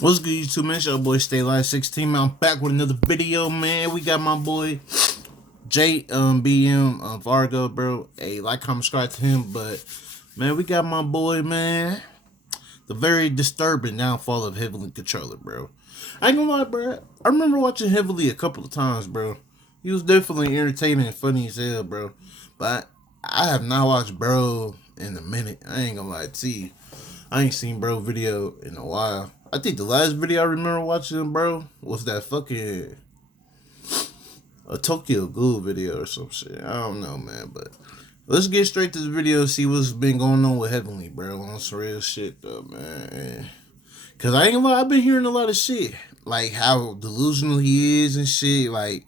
What's good, YouTube, man? It's your boy Stay Live 16, man. I'm back with another video, man. We got my boy BM Fargo, bro. Hey, like, comment, subscribe to him. But man, we got my boy, man. The very disturbing downfall of Heavenly Controller, bro. I ain't gonna lie, bro. I remember watching Heavily a couple of times, bro. He was definitely entertaining and funny as hell, bro. But I have not watched bro in a minute. I ain't gonna lie to you. I ain't seen bro video in a while. I think the last video I remember watching, bro, was that fucking a Tokyo Ghoul video or some shit. I don't know, man, but let's get straight to the video and see what's been going on with Heavenly, bro. On some real shit, though, man. Cause I ain't gonna lie, I've been hearing a lot of shit, like how delusional he is and shit, like.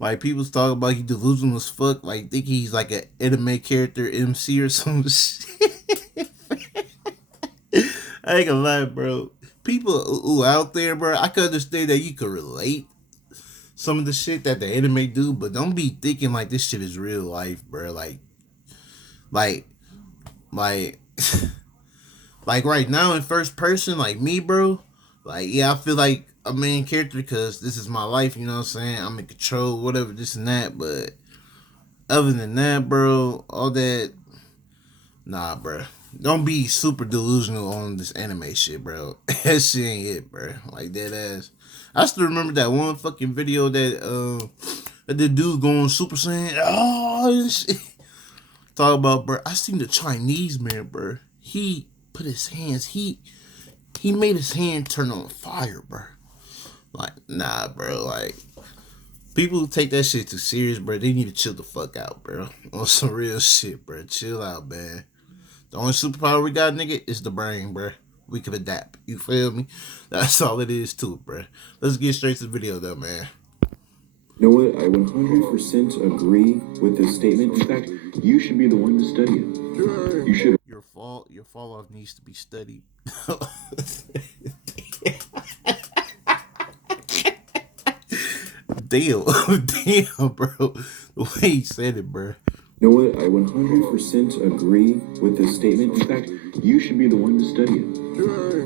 Like, people's talking about he delusional as fuck. Like, think he's like an anime character MC or some shit. I ain't gonna lie, bro. People who out there, bro, I could understand that you could relate some of the shit that the anime do, but don't be thinking like this shit is real life, bro. Like, like, like right now in first person, like me, bro. Like, yeah, I feel like a main character because this is my life, you know what I'm saying? I'm in control, whatever, this and that, but other than that, bro, all that, nah, bro. Don't be super delusional on this anime shit, bro. That shit ain't it, bro. Like, dead ass. I still remember that one fucking video that the dude going Super Saiyan, oh, and shit. Talk about, bro, I seen the Chinese man, bro. He put his hands, he made his hand turn on fire, bro. Like, nah, bro. Like, people who take that shit too serious, bro, they need to chill the fuck out, bro. On some real shit, bro. Chill out, man. The only superpower we got, nigga, is the brain, bro. We can adapt. You feel me? That's all it is, too, bro. Let's get straight to the video, though, man. You know what? I 100% agree with this statement. In fact, you should be the one to study it. You should. Your fall off needs to be studied. Damn, damn, bro. The way he said it, bro. You know what? I 100% agree with this statement. In fact, you should be the one to study it.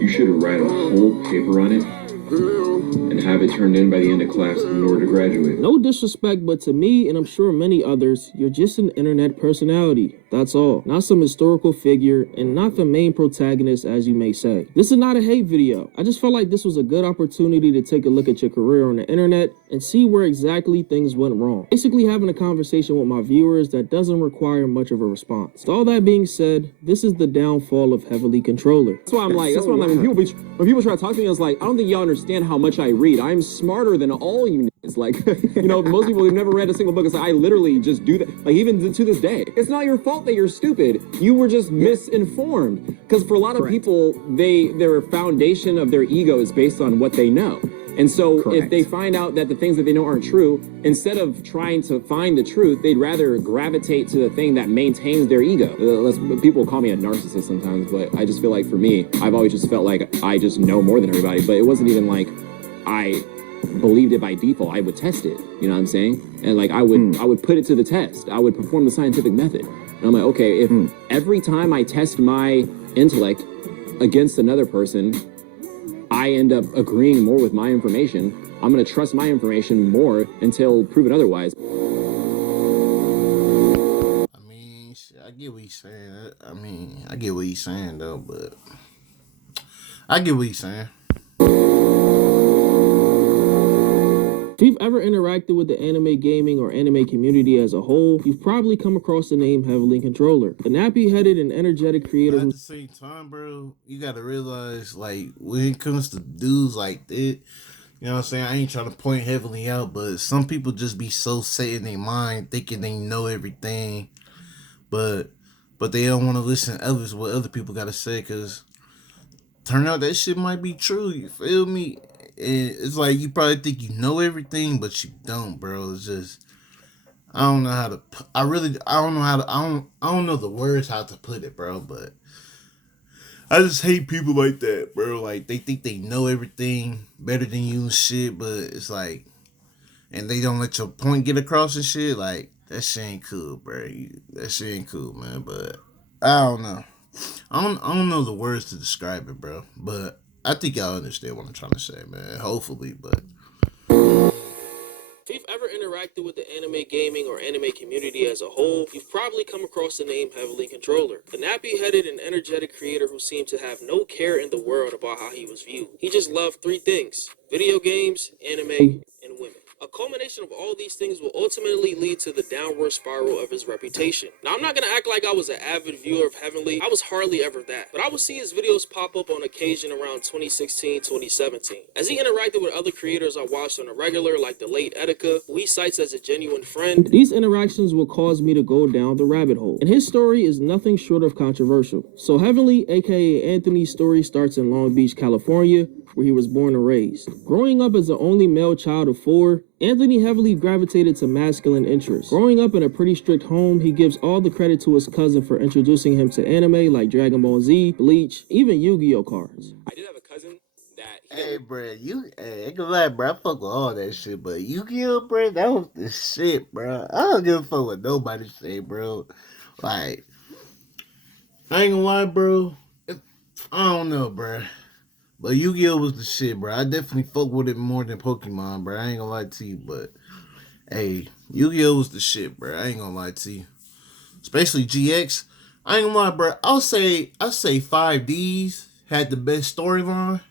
You should write a whole paper on it and have it turned in by the end of class in order to graduate. No disrespect, but to me, and I'm sure many others, you're just an internet personality. That's all. Not some historical figure, and not the main protagonist, as you may say. This is not a hate video. I just felt like this was a good opportunity to take a look at your career on the internet and see where exactly things went wrong. Basically having a conversation with my viewers that doesn't require much of a response. So all that being said, this is the downfall of Heavily Controller. That's why I'm like, when people try to talk to me, I was like, I don't think y'all understand how much I read. I'm smarter than all you niggas. Like, you know, most people who've never read a single book, it's like, I literally just do that. Like, even to this day, it's not your fault that you're stupid. You were just misinformed. Because for a lot of people, their foundation of their ego is based on what they know. And so if they find out that the things that they know aren't true, instead of trying to find the truth, they'd rather gravitate to the thing that maintains their ego. People call me a narcissist sometimes, but I just feel like for me, I've always just felt like I just know more than everybody. But it wasn't even like I believed it by default. I would test it, you know what I'm saying? And like I would put it to the test. I would perform the scientific method. And I'm like, okay, if every time I test my intellect against another person, I end up agreeing more with my information, I'm going to trust my information more until proven otherwise. I mean, I get what he's saying. I get what he's saying, though, but I get what he's saying. If you've ever interacted with the anime gaming or anime community as a whole, you've probably come across the name Heavily Controller. The nappy-headed and energetic creator But at the same time, bro, you gotta realize, like, when it comes to dudes like that, you know what I'm saying? I ain't trying to point Heavily out, but some people just be so set in their mind, thinking they know everything, but they don't want to listen to others, what other people gotta say, because turn out that shit might be true, you feel me? And it's like you probably think you know everything, but you don't, bro. It's just I don't know how to. I don't know how to. I don't know the words how to put it, bro. But I just hate people like that, bro. Like they think they know everything better than you and shit, but it's like, and they don't let your point get across and shit. Like that shit ain't cool, bro. That shit ain't cool, man. But I don't know. I don't know the words to describe it, bro. But I think y'all understand what I'm trying to say, man. Hopefully, but If you've ever interacted with the anime gaming or anime community as a whole, you've probably come across the name Heavenly Controller, a nappy-headed and energetic creator who seemed to have no care in the world about how he was viewed. He just loved three things: video games, anime, and women. A culmination of all these things will ultimately lead to the downward spiral of his reputation. Now, I'm not gonna act like I was an avid viewer of Heavenly. I was hardly ever that. But I would see his videos pop up on occasion around 2016, 2017. As he interacted with other creators I watched on a regular, like the late Etika, who he cites as a genuine friend, these interactions will cause me to go down the rabbit hole. And his story is nothing short of controversial. So Heavenly, aka Anthony's story, starts in Long Beach, California, where he was born and raised. Growing up as the only male child of four, Anthony heavily gravitated to masculine interests. Growing up in a pretty strict home, he gives all the credit to his cousin for introducing him to anime like Dragon Ball Z, Bleach, even Yu-Gi-Oh cards. I did have a cousin that hey, bro, hey, I ain't gonna lie, bro. I fuck with all that shit, but Yu-Gi-Oh, bro, that was the shit, bro. I don't give a fuck what nobody say, bro. Like, I ain't gonna lie, bro. I don't know, bro. But Yu-Gi-Oh was the shit, bro. I definitely fuck with it more than Pokemon, bro. I ain't gonna lie to you, but hey, Yu-Gi-Oh was the shit, bro. I ain't gonna lie to you. Especially GX. I ain't gonna lie, bro. I'll say 5Ds had the best storyline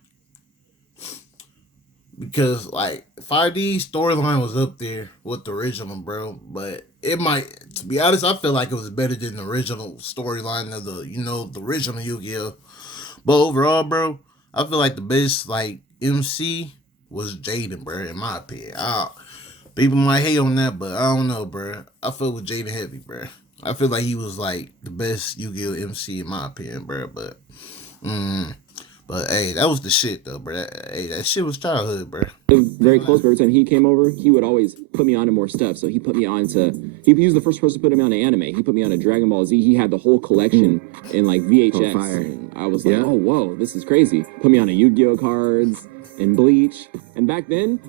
because like 5D storyline was up there with the original, bro. But it might, to be honest, I feel like it was better than the original storyline of the original Yu-Gi-Oh. But overall, bro, I feel like the best like MC was Jaden, bro. In my opinion, people might hate on that, but I don't know, bro. I feel with Jaden heavy, bro. I feel like he was like the best Yu-Gi-Oh MC in my opinion, bro. Mm, but hey, that was the shit though, bro. That shit was childhood, bro. very close. But every time he came over, he would always put me on to more stuff. So he put me on to. He was the first person to put me on to anime. He put me on to Dragon Ball Z. He had the whole collection in like VHS. Oh, fire. And I was like, oh whoa, this is crazy. Put me on to Yu-Gi-Oh cards and Bleach. And back then,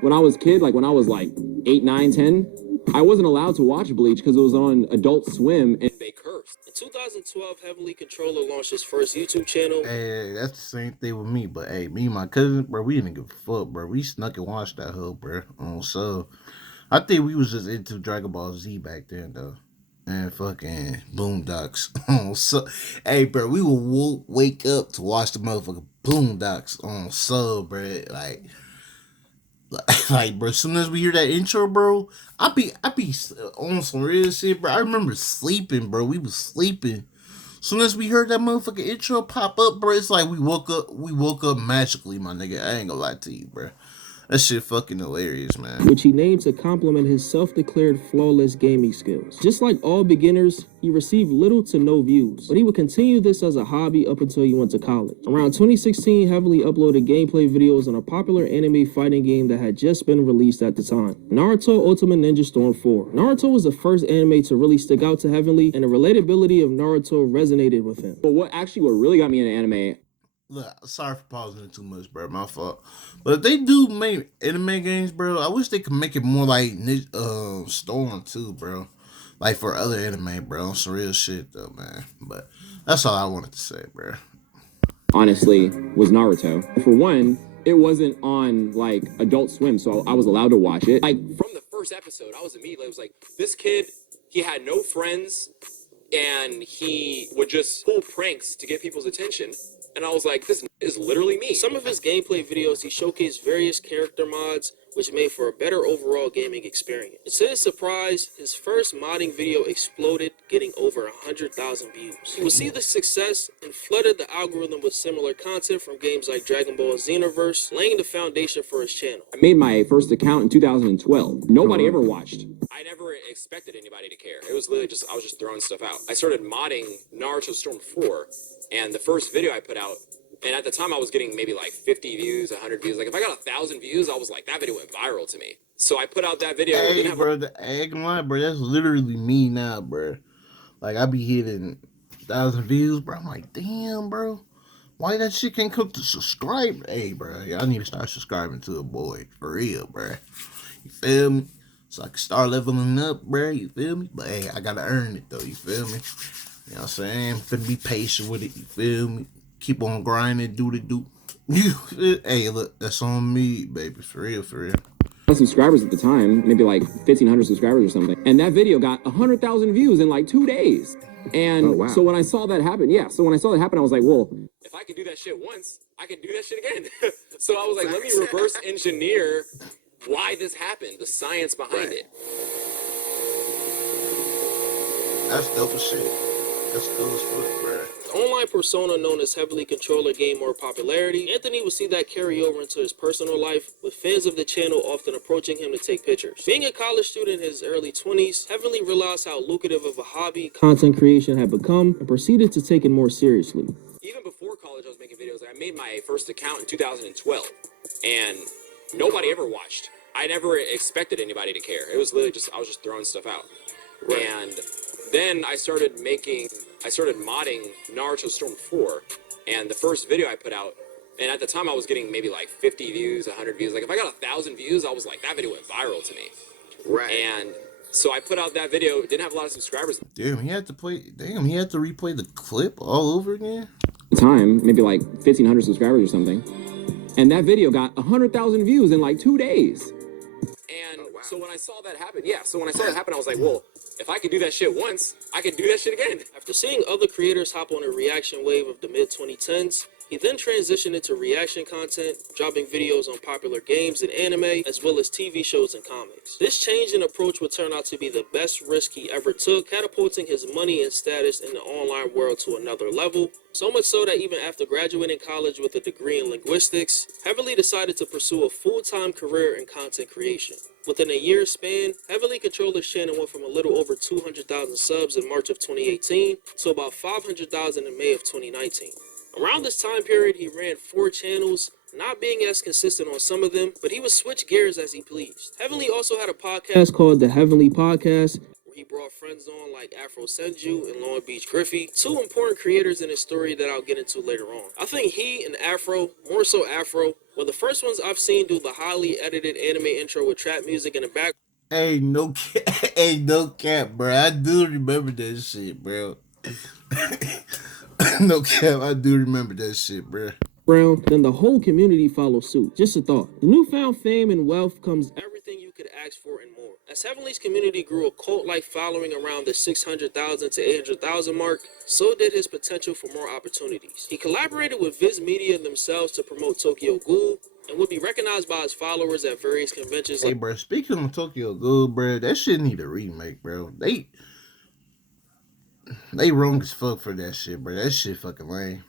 when I was a kid, like when I was like 8, 9, 10, I wasn't allowed to watch Bleach because it was on Adult Swim and they cursed. In 2012, Heavenly Controller launched his first YouTube channel. Hey, that's the same thing with me. But hey, me and my cousin, bro, we didn't give a fuck, bro. We snuck and watched that hoe, bro. So I think we was just into Dragon Ball Z back then, though. And fucking Boondocks. So, hey, bro, we would wake up to watch the motherfucking Boondocks on sub, bro. Like, bro, as soon as we hear that intro, bro, I be on some real shit, bro. I remember sleeping, bro. We was sleeping. As soon as we heard that motherfucking intro pop up, bro, it's like we woke up magically, my nigga. I ain't gonna lie to you, bro. That shit fucking hilarious, man. Which he named to complement his self-declared flawless gaming skills. Just like all beginners, he received little to no views, but he would continue this as a hobby up until he went to college. Around 2016, Heavily uploaded gameplay videos on a popular anime fighting game that had just been released at the time, Naruto Ultimate Ninja Storm 4. Naruto was the first anime to really stick out to Heavenly, and the relatability of Naruto resonated with him. But what really got me into anime. Look, sorry for pausing it too much, bro. My fault. But if they do make anime games, bro, I wish they could make it more like Storm too, bro. Like for other anime, bro. Some real shit though, man. But that's all I wanted to say, bro. Honestly, was Naruto. For one, it wasn't on like Adult Swim, so I was allowed to watch it. Like from the first episode, I was immediately like, this kid, he had no friends, and he would just pull pranks to get people's attention. And I was like, this is literally me. In some of his gameplay videos, he showcased various character mods, which made for a better overall gaming experience. And to his surprise, his first modding video exploded, getting over 100,000 views. He would see the success and flooded the algorithm with similar content from games like Dragon Ball Xenoverse, laying the foundation for his channel. I made my first account in 2012. Nobody ever watched. I never expected anybody to care. It was literally just, I was just throwing stuff out. I started modding Naruto Storm 4, and the first video I put out, and at the time I was getting maybe like 50 views, 100 views. Like if I got 1,000 views, I was like, that video went viral to me. So I put out that video. Hey, bro, I ain't gonna lie, bro. That's literally me now, bro. Like I be hitting 1,000 views, bro. I'm like, damn, bro. Why that shit can't come to subscribe? Hey, bro, y'all need to start subscribing to a boy for real, bro. You feel me? So I can start leveling up, bro. You feel me? But hey, I gotta earn it though. You feel me? You know what I'm saying? Finna be patient with it. You feel me? Keep on grinding, do the do. Hey, look, that's on me, baby. For real, for real. Subscribers at the time, maybe like 1,500 subscribers or something. And that video got 100,000 views in like 2 days. And so when I saw that happen, I was like, well, if I could do that shit once, I can do that shit again. So I was like, let me reverse engineer why this happened, the science behind it. That's dope as shit. That's dope as fuck, bro. Online persona known as Heavily Controller gained more popularity. Anthony would see that carry over into his personal life, with fans of the channel often approaching him to take pictures. Being a college student in his early 20s, Heavily realized how lucrative of a hobby content creation had become and proceeded to take it more seriously. Even before college, I was making videos. I made my first account in 2012, and nobody ever watched. I never expected anybody to care. It was literally just, I was just throwing stuff out. Right. And then I started modding Naruto Storm 4, and the first video I put out, and at the time I was getting maybe like 50 views, 100 views. Like if I got 1,000 views, I was like, that video went viral to me. Right. And so I put out that video, didn't have a lot of subscribers. Damn, he had to replay the clip all over again? Time, maybe like 1,500 subscribers or something. And that video got 100,000 views in like 2 days. And so when I saw that happen, I was like, well, if I could do that shit once, I could do that shit again. After seeing other creators hop on a reaction wave of the mid-2010s, he then transitioned into reaction content, dropping videos on popular games and anime, as well as TV shows and comics. This change in approach would turn out to be the best risk he ever took, catapulting his money and status in the online world to another level. So much so that even after graduating college with a degree in linguistics, Heavily decided to pursue a full-time career in content creation. Within a year's span, Heavily Controller's channel went from a little over 200,000 subs in March of 2018 to about 500,000 in May of 2019. Around this time period, he ran 4 channels, not being as consistent on some of them, but he would switch gears as he pleased. Heavily also had a podcast called The Heavenly Podcast, where he brought friends on like Afro Senju and Long Beach Griffey, 2 important creators in his story that I'll get into later on. I think he and Afro, more so Afro, were the first ones I've seen do the highly edited anime intro with trap music in the background. Hey, no cap, hey, no cap, bro. I do remember that shit, bro. No cap, I do remember that shit, bro. Then the whole community follows suit. Just a thought. The newfound fame and wealth comes everything you could ask for and more. As Heavenly's community grew a cult-like following around the 600,000 to 800,000 mark, so did his potential for more opportunities. He collaborated with Viz Media themselves to promote Tokyo Ghoul, and would be recognized by his followers at various conventions. Hey, bro, speaking of Tokyo Ghoul, bro, that shit need a remake, bro. They wrong as fuck for that shit, bro. That shit fucking lame.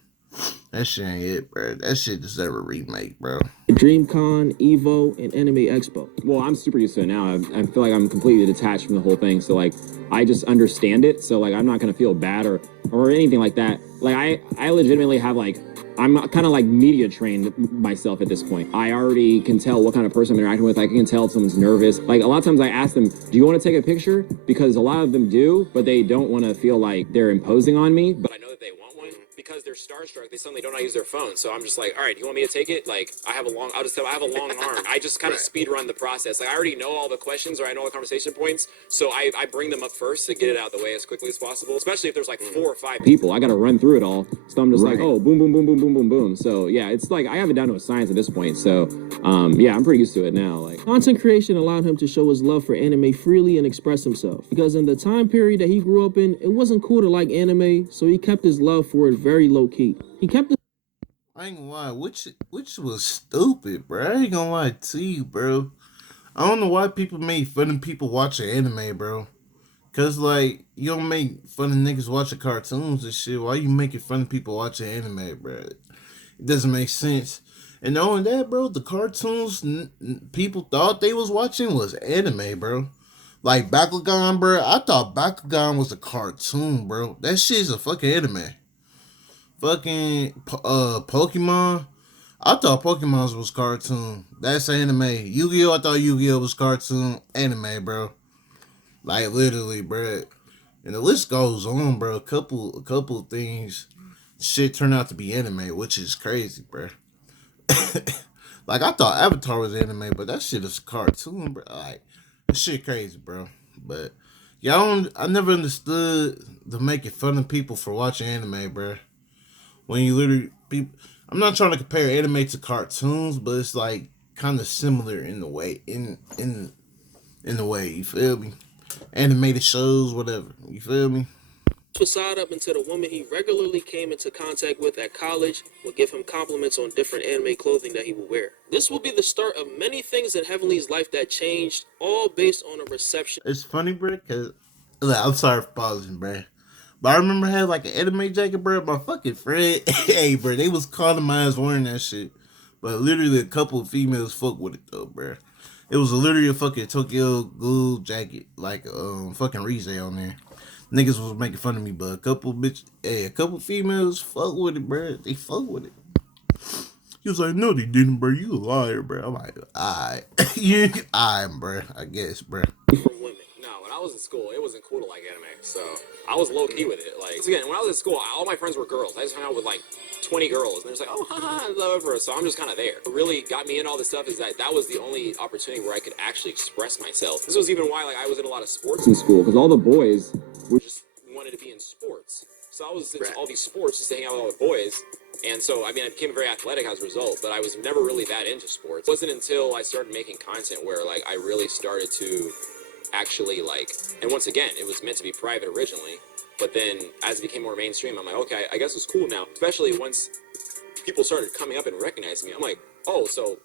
That shit ain't it, bro. That shit deserve a remake, bro. DreamCon, Evo, and Anime Expo. Well, I'm super used to it now. I feel like I'm completely detached from the whole thing. So like, I just understand it. So like, I'm not gonna feel bad or anything like that. Like I legitimately have like, I'm kind of like media trained myself at this point. I already can tell what kind of person I'm interacting with. I can tell if someone's nervous. Like a lot of times I ask them, do you want to take a picture? Because a lot of them do, but they don't want to feel like they're imposing on me. But I know that they want one because they're starstruck. They suddenly don't know how to use their phone. So I'm just like, all right, do you want me to take it? Like I have a long arm. I just kind of speed run the process. Like I already know all the questions or I know all the conversation points. So I bring them up first to get it out of the way as quickly as possible, especially if there's like 4 or 5 people. I got to run through it all. So I'm just like, oh, boom, boom, boom, boom, boom, boom, boom. So yeah, it's like I have it down to a science at this point. So yeah, I'm pretty used to it now. Like content creation allowed him to show his love for anime freely and express himself. Because in the time period that he grew up in, it wasn't cool to like anime, so he kept his love for it very low key. He kept it. I ain't gonna lie, which was stupid, bro. I ain't gonna lie to you, bro. I don't know why people made fun of people watching anime, bro. Cause like you don't make fun of niggas watching cartoons and shit. Why you making fun of people watching anime, bro? It doesn't make sense. And not only that, bro, the cartoons people thought they was watching was anime, bro. Like Bakugan, bro. I thought Bakugan was a cartoon, bro. That shit's a fucking anime. Fucking Pokemon. I thought Pokemon was cartoon. That's anime. Yu-Gi-Oh! I thought Yu-Gi-Oh! Was cartoon. Anime, bro. Like literally, bro. And the list goes on, bro. A couple things. Shit turned out to be anime, which is crazy, bro. Like I thought Avatar was anime, but that shit is cartoon, bro. Like that shit crazy, bro. But Y'all don't, I never understood the making fun of people for watching anime, bro. When you literally people, I'm not trying to compare anime to cartoons, but it's like kind of similar in the way in the way, you feel me? Animated shows, whatever. You feel me? Facade up until the woman he regularly came into contact with at college would give him compliments on different anime clothing that he would wear. This will be the start of many things in Heavenly's life that changed, all based on a reception. It's funny, bro, cause I'm sorry for pausing, bro. But I remember I had like an anime jacket, bro. My fucking friend, hey, bro, they was calling my ass wearing that shit. But literally, a couple of females fuck with it though, bro. It was literally a fucking Tokyo Ghoul jacket, like fucking Rize on there. Niggas was making fun of me, but a couple females fuck with it, bro. They fuck with it. He was like, no, they didn't, bro. You a liar, bro. I'm like, alright, you, alright, bro. I guess, bro. For women. No, when I was in school, it wasn't cool to like anime, so I was low key with it. Like, once again, when I was in school, all my friends were girls. I just hung out with like 20 girls, and they're just like, oh, haha, I love her. So I'm just kind of there. What really got me in all this stuff is that was the only opportunity where I could actually express myself. This was even why like I was in a lot of sports in school, because all the boys were just wanted to be in sports. So I was into all these sports just to hang out with all the boys. And so, I mean, I became very athletic as a result, but I was never really that into sports. It wasn't until I started making content where, like, I really started to actually, like, and once again, it was meant to be private originally, but then as it became more mainstream, I'm like, okay, I guess it's cool now. Especially once people started coming up and recognizing me. I'm like, oh, so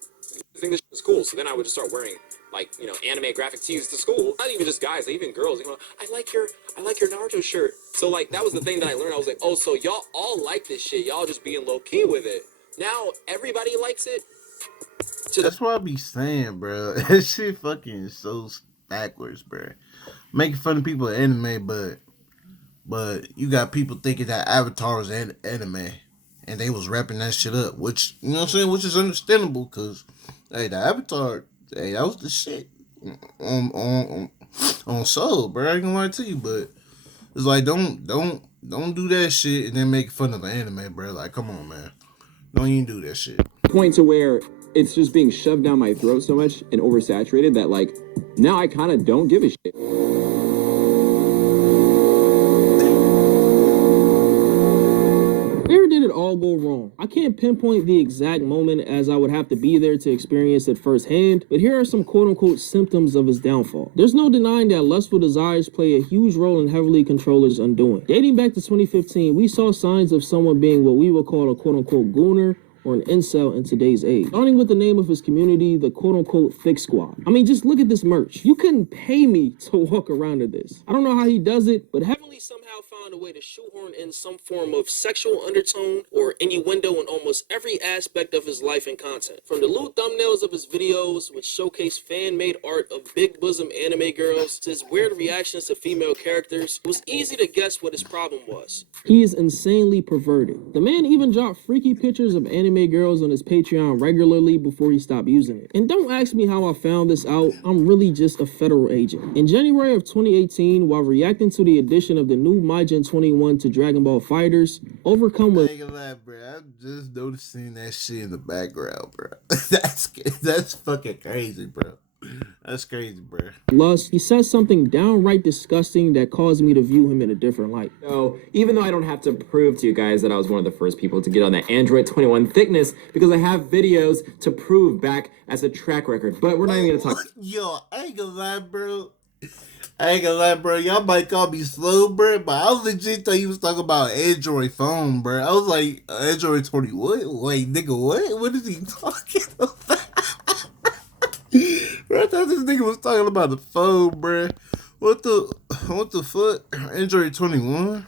I think this is cool. So then I would just start wearing like, you know, anime graphic tees to school. Not even just guys, like even girls. You know, I like your Naruto shirt. So like that was the thing that I learned. I was like, oh, so y'all all like this shit. Y'all just being low key with it. Now everybody likes it. That's what I be saying, bro. That shit fucking is so backwards, bro. Making fun of people in anime, but you got people thinking that Avatar was anime, and they was wrapping that shit up, which you know what I'm saying, which is understandable, cause hey, the Avatar, hey, that was the shit on Soul, bro. I ain't gonna lie to you, but it's like don't do that shit and then make fun of the anime, bro. Like, come on, man, don't even do that shit. Point to where it's just being shoved down my throat so much and oversaturated that like now I kind of don't give a shit. Where did it all go wrong? I can't pinpoint the exact moment as I would have to be there to experience it firsthand, but here are some quote-unquote symptoms of his downfall. There's no denying that lustful desires play a huge role in Heavenly Controller's undoing. Dating back to 2015, we saw signs of someone being what we would call a quote-unquote gooner, or an incel in today's age. Starting with the name of his community, the quote-unquote Thick Squad. I mean, just look at this merch. You couldn't pay me to walk around in this. I don't know how he does it, but Heavenly somehow found a way to shoehorn in some form of sexual undertone or innuendo in almost every aspect of his life and content. From the lewd thumbnails of his videos, which showcase fan-made art of big bosom anime girls, to his weird reactions to female characters, it was easy to guess what his problem was. He is insanely perverted. The man even dropped freaky pictures of anime girls on his Patreon regularly before he stopped using it. And don't ask me how I found this out, I'm really just a federal agent. In January of 2018, while reacting to the addition of the new Majin 21 to Dragon Ball FighterZ, overcome with... I ain't gonna lie, bro. I'm just noticing that shit in the background, bro. that's fucking crazy, bro. That's crazy, bro. lust, he says something downright disgusting that caused me to view him in a different light. So even though I don't have to prove to you guys that I was one of the first people to get on that Android 21 thickness, because I have videos to prove back as a track record, but we're not even gonna talk. Yo, I ain't gonna lie, bro. I ain't gonna lie, bro. Y'all might call me slow, bro, but I legit thought you was talking about Android phone, bro. I was like, Android 20, what? Wait, nigga, what? What is he talking about? Bro, I thought this nigga was talking about the phone, bro. What the fuck? Android 21?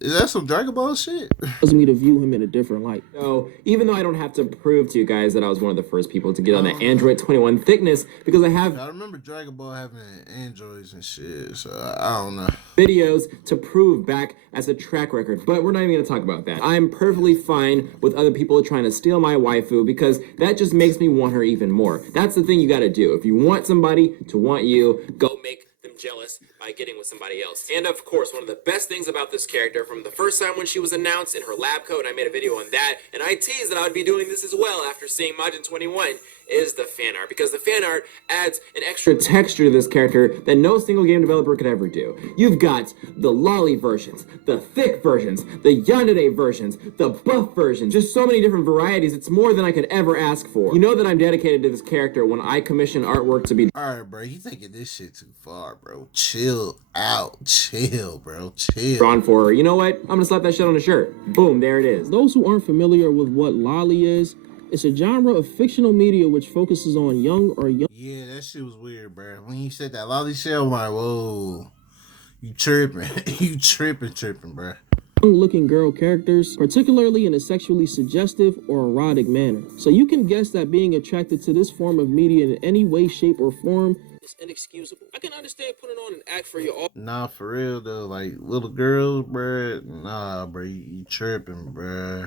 Is that some Dragon Ball shit? Caused me to view him in a different light. So even though I don't have to prove to you guys that I was one of the first people to get on that Android 21 thickness, because I have... I remember Dragon Ball having Androids and shit, so I don't know. Videos to prove back as a track record, but we're not even gonna talk about that. I'm perfectly fine with other people trying to steal my waifu because that just makes me want her even more. That's the thing you gotta do. If you want somebody to want you, go make them jealous by getting with somebody else. And of course, one of the best things about this character from the first time when she was announced in her lab coat, and I made a video on that, and I teased that I would be doing this as well after seeing Majin 21, is the fan art, because the fan art adds an extra texture to this character that no single game developer could ever do. You've got the lolly versions, the thick versions, the yandere versions, the buff versions, just so many different varieties. It's more than I could ever ask for. You know that I'm dedicated to this character when I commission artwork to be All right, bro, you taking this shit too far, bro. Chill out, chill, bro, chill. drawn for her. You know what? I'm gonna slap that shit on a shirt. Boom, there it is. Those who aren't familiar with what lolly is, it's a genre of fictional media which focuses on young or young Yeah, that shit was weird, bro. When you said that lolly shit, I'm like, whoa, you tripping, you tripping, bro. looking girl characters, particularly in a sexually suggestive or erotic manner. So you can guess that being attracted to this form of media in any way, shape, or form is inexcusable. I can understand putting on an act for your Nah, for real though, like little girls, bro. Nah, bro, you tripping, bro.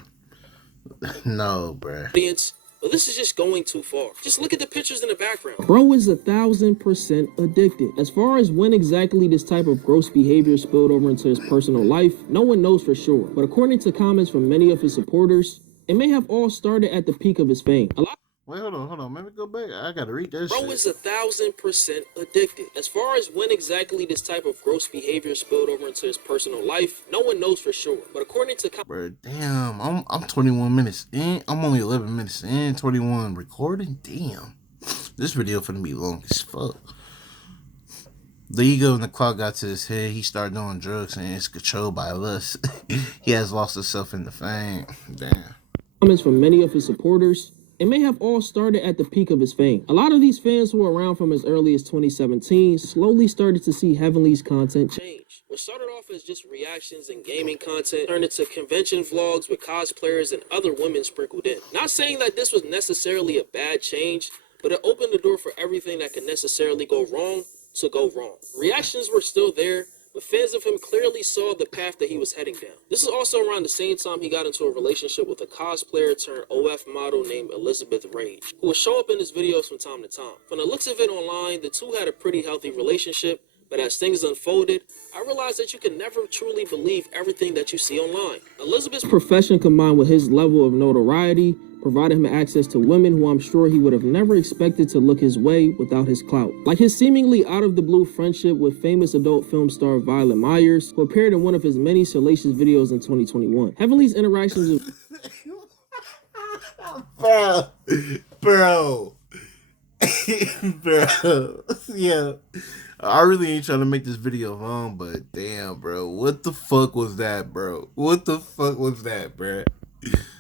No, bro. audience, but this is just going too far. Just look at the pictures in the background. Bro is 1000% addicted. As far as when exactly this type of gross behavior spilled over into his personal life, no one knows for sure. But according to comments from many of his supporters, it may have all started at the peak of his fame. A lot Wait, hold on. Let me go back. I gotta read that Bro shit. is 1000% addicted. As far as when exactly this type of gross behavior spilled over into his personal life, no one knows for sure. But according to Bro, damn, I'm 21 minutes in. I'm only 11 minutes in. 21 recording. Damn, this video finna be long as fuck. The ego and the clock got to his head. He started doing drugs and it's controlled by lust. He has lost himself in the fame. Damn. comments from many of his supporters, it may have all started at the peak of his fame. A lot of these fans who were around from as early as 2017 slowly started to see Heavenly's content change. What started off as just reactions and gaming content turned into convention vlogs with cosplayers and other women sprinkled in. Not saying that this was necessarily a bad change, but it opened the door for everything that could necessarily go wrong to go wrong. Reactions were still there, but fans of him clearly saw the path that he was heading down. This is also around the same time he got into a relationship with a cosplayer turned OF model named Elizabeth Rage, who would show up in his videos from time to time. From the looks of it online, the two had a pretty healthy relationship, but as things unfolded, I realized that you can never truly believe everything that you see online. Elizabeth's profession combined with his level of notoriety provided him access to women who I'm sure he would have never expected to look his way without his clout. Like his seemingly out-of-the-blue friendship with famous adult film star Violet Myers, who appeared in one of his many salacious videos in 2021. Heavenly's interactions with bro, bro, yeah. I really ain't trying to make this video long, but damn, bro, what the fuck was that, bro? What the fuck was that, bro?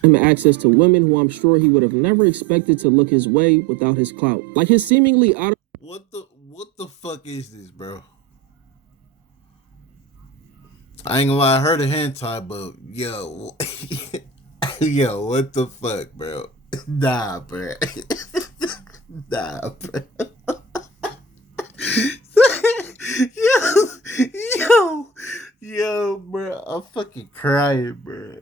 him access to women who I'm sure he would have never expected to look his way without his clout. Like his seemingly out of What the fuck is this, bro? I ain't gonna lie, I heard a hentai, but yo, yo, what the fuck, bro? Nah, bro. Nah, bro. yo, bro, I'm fucking crying, bro.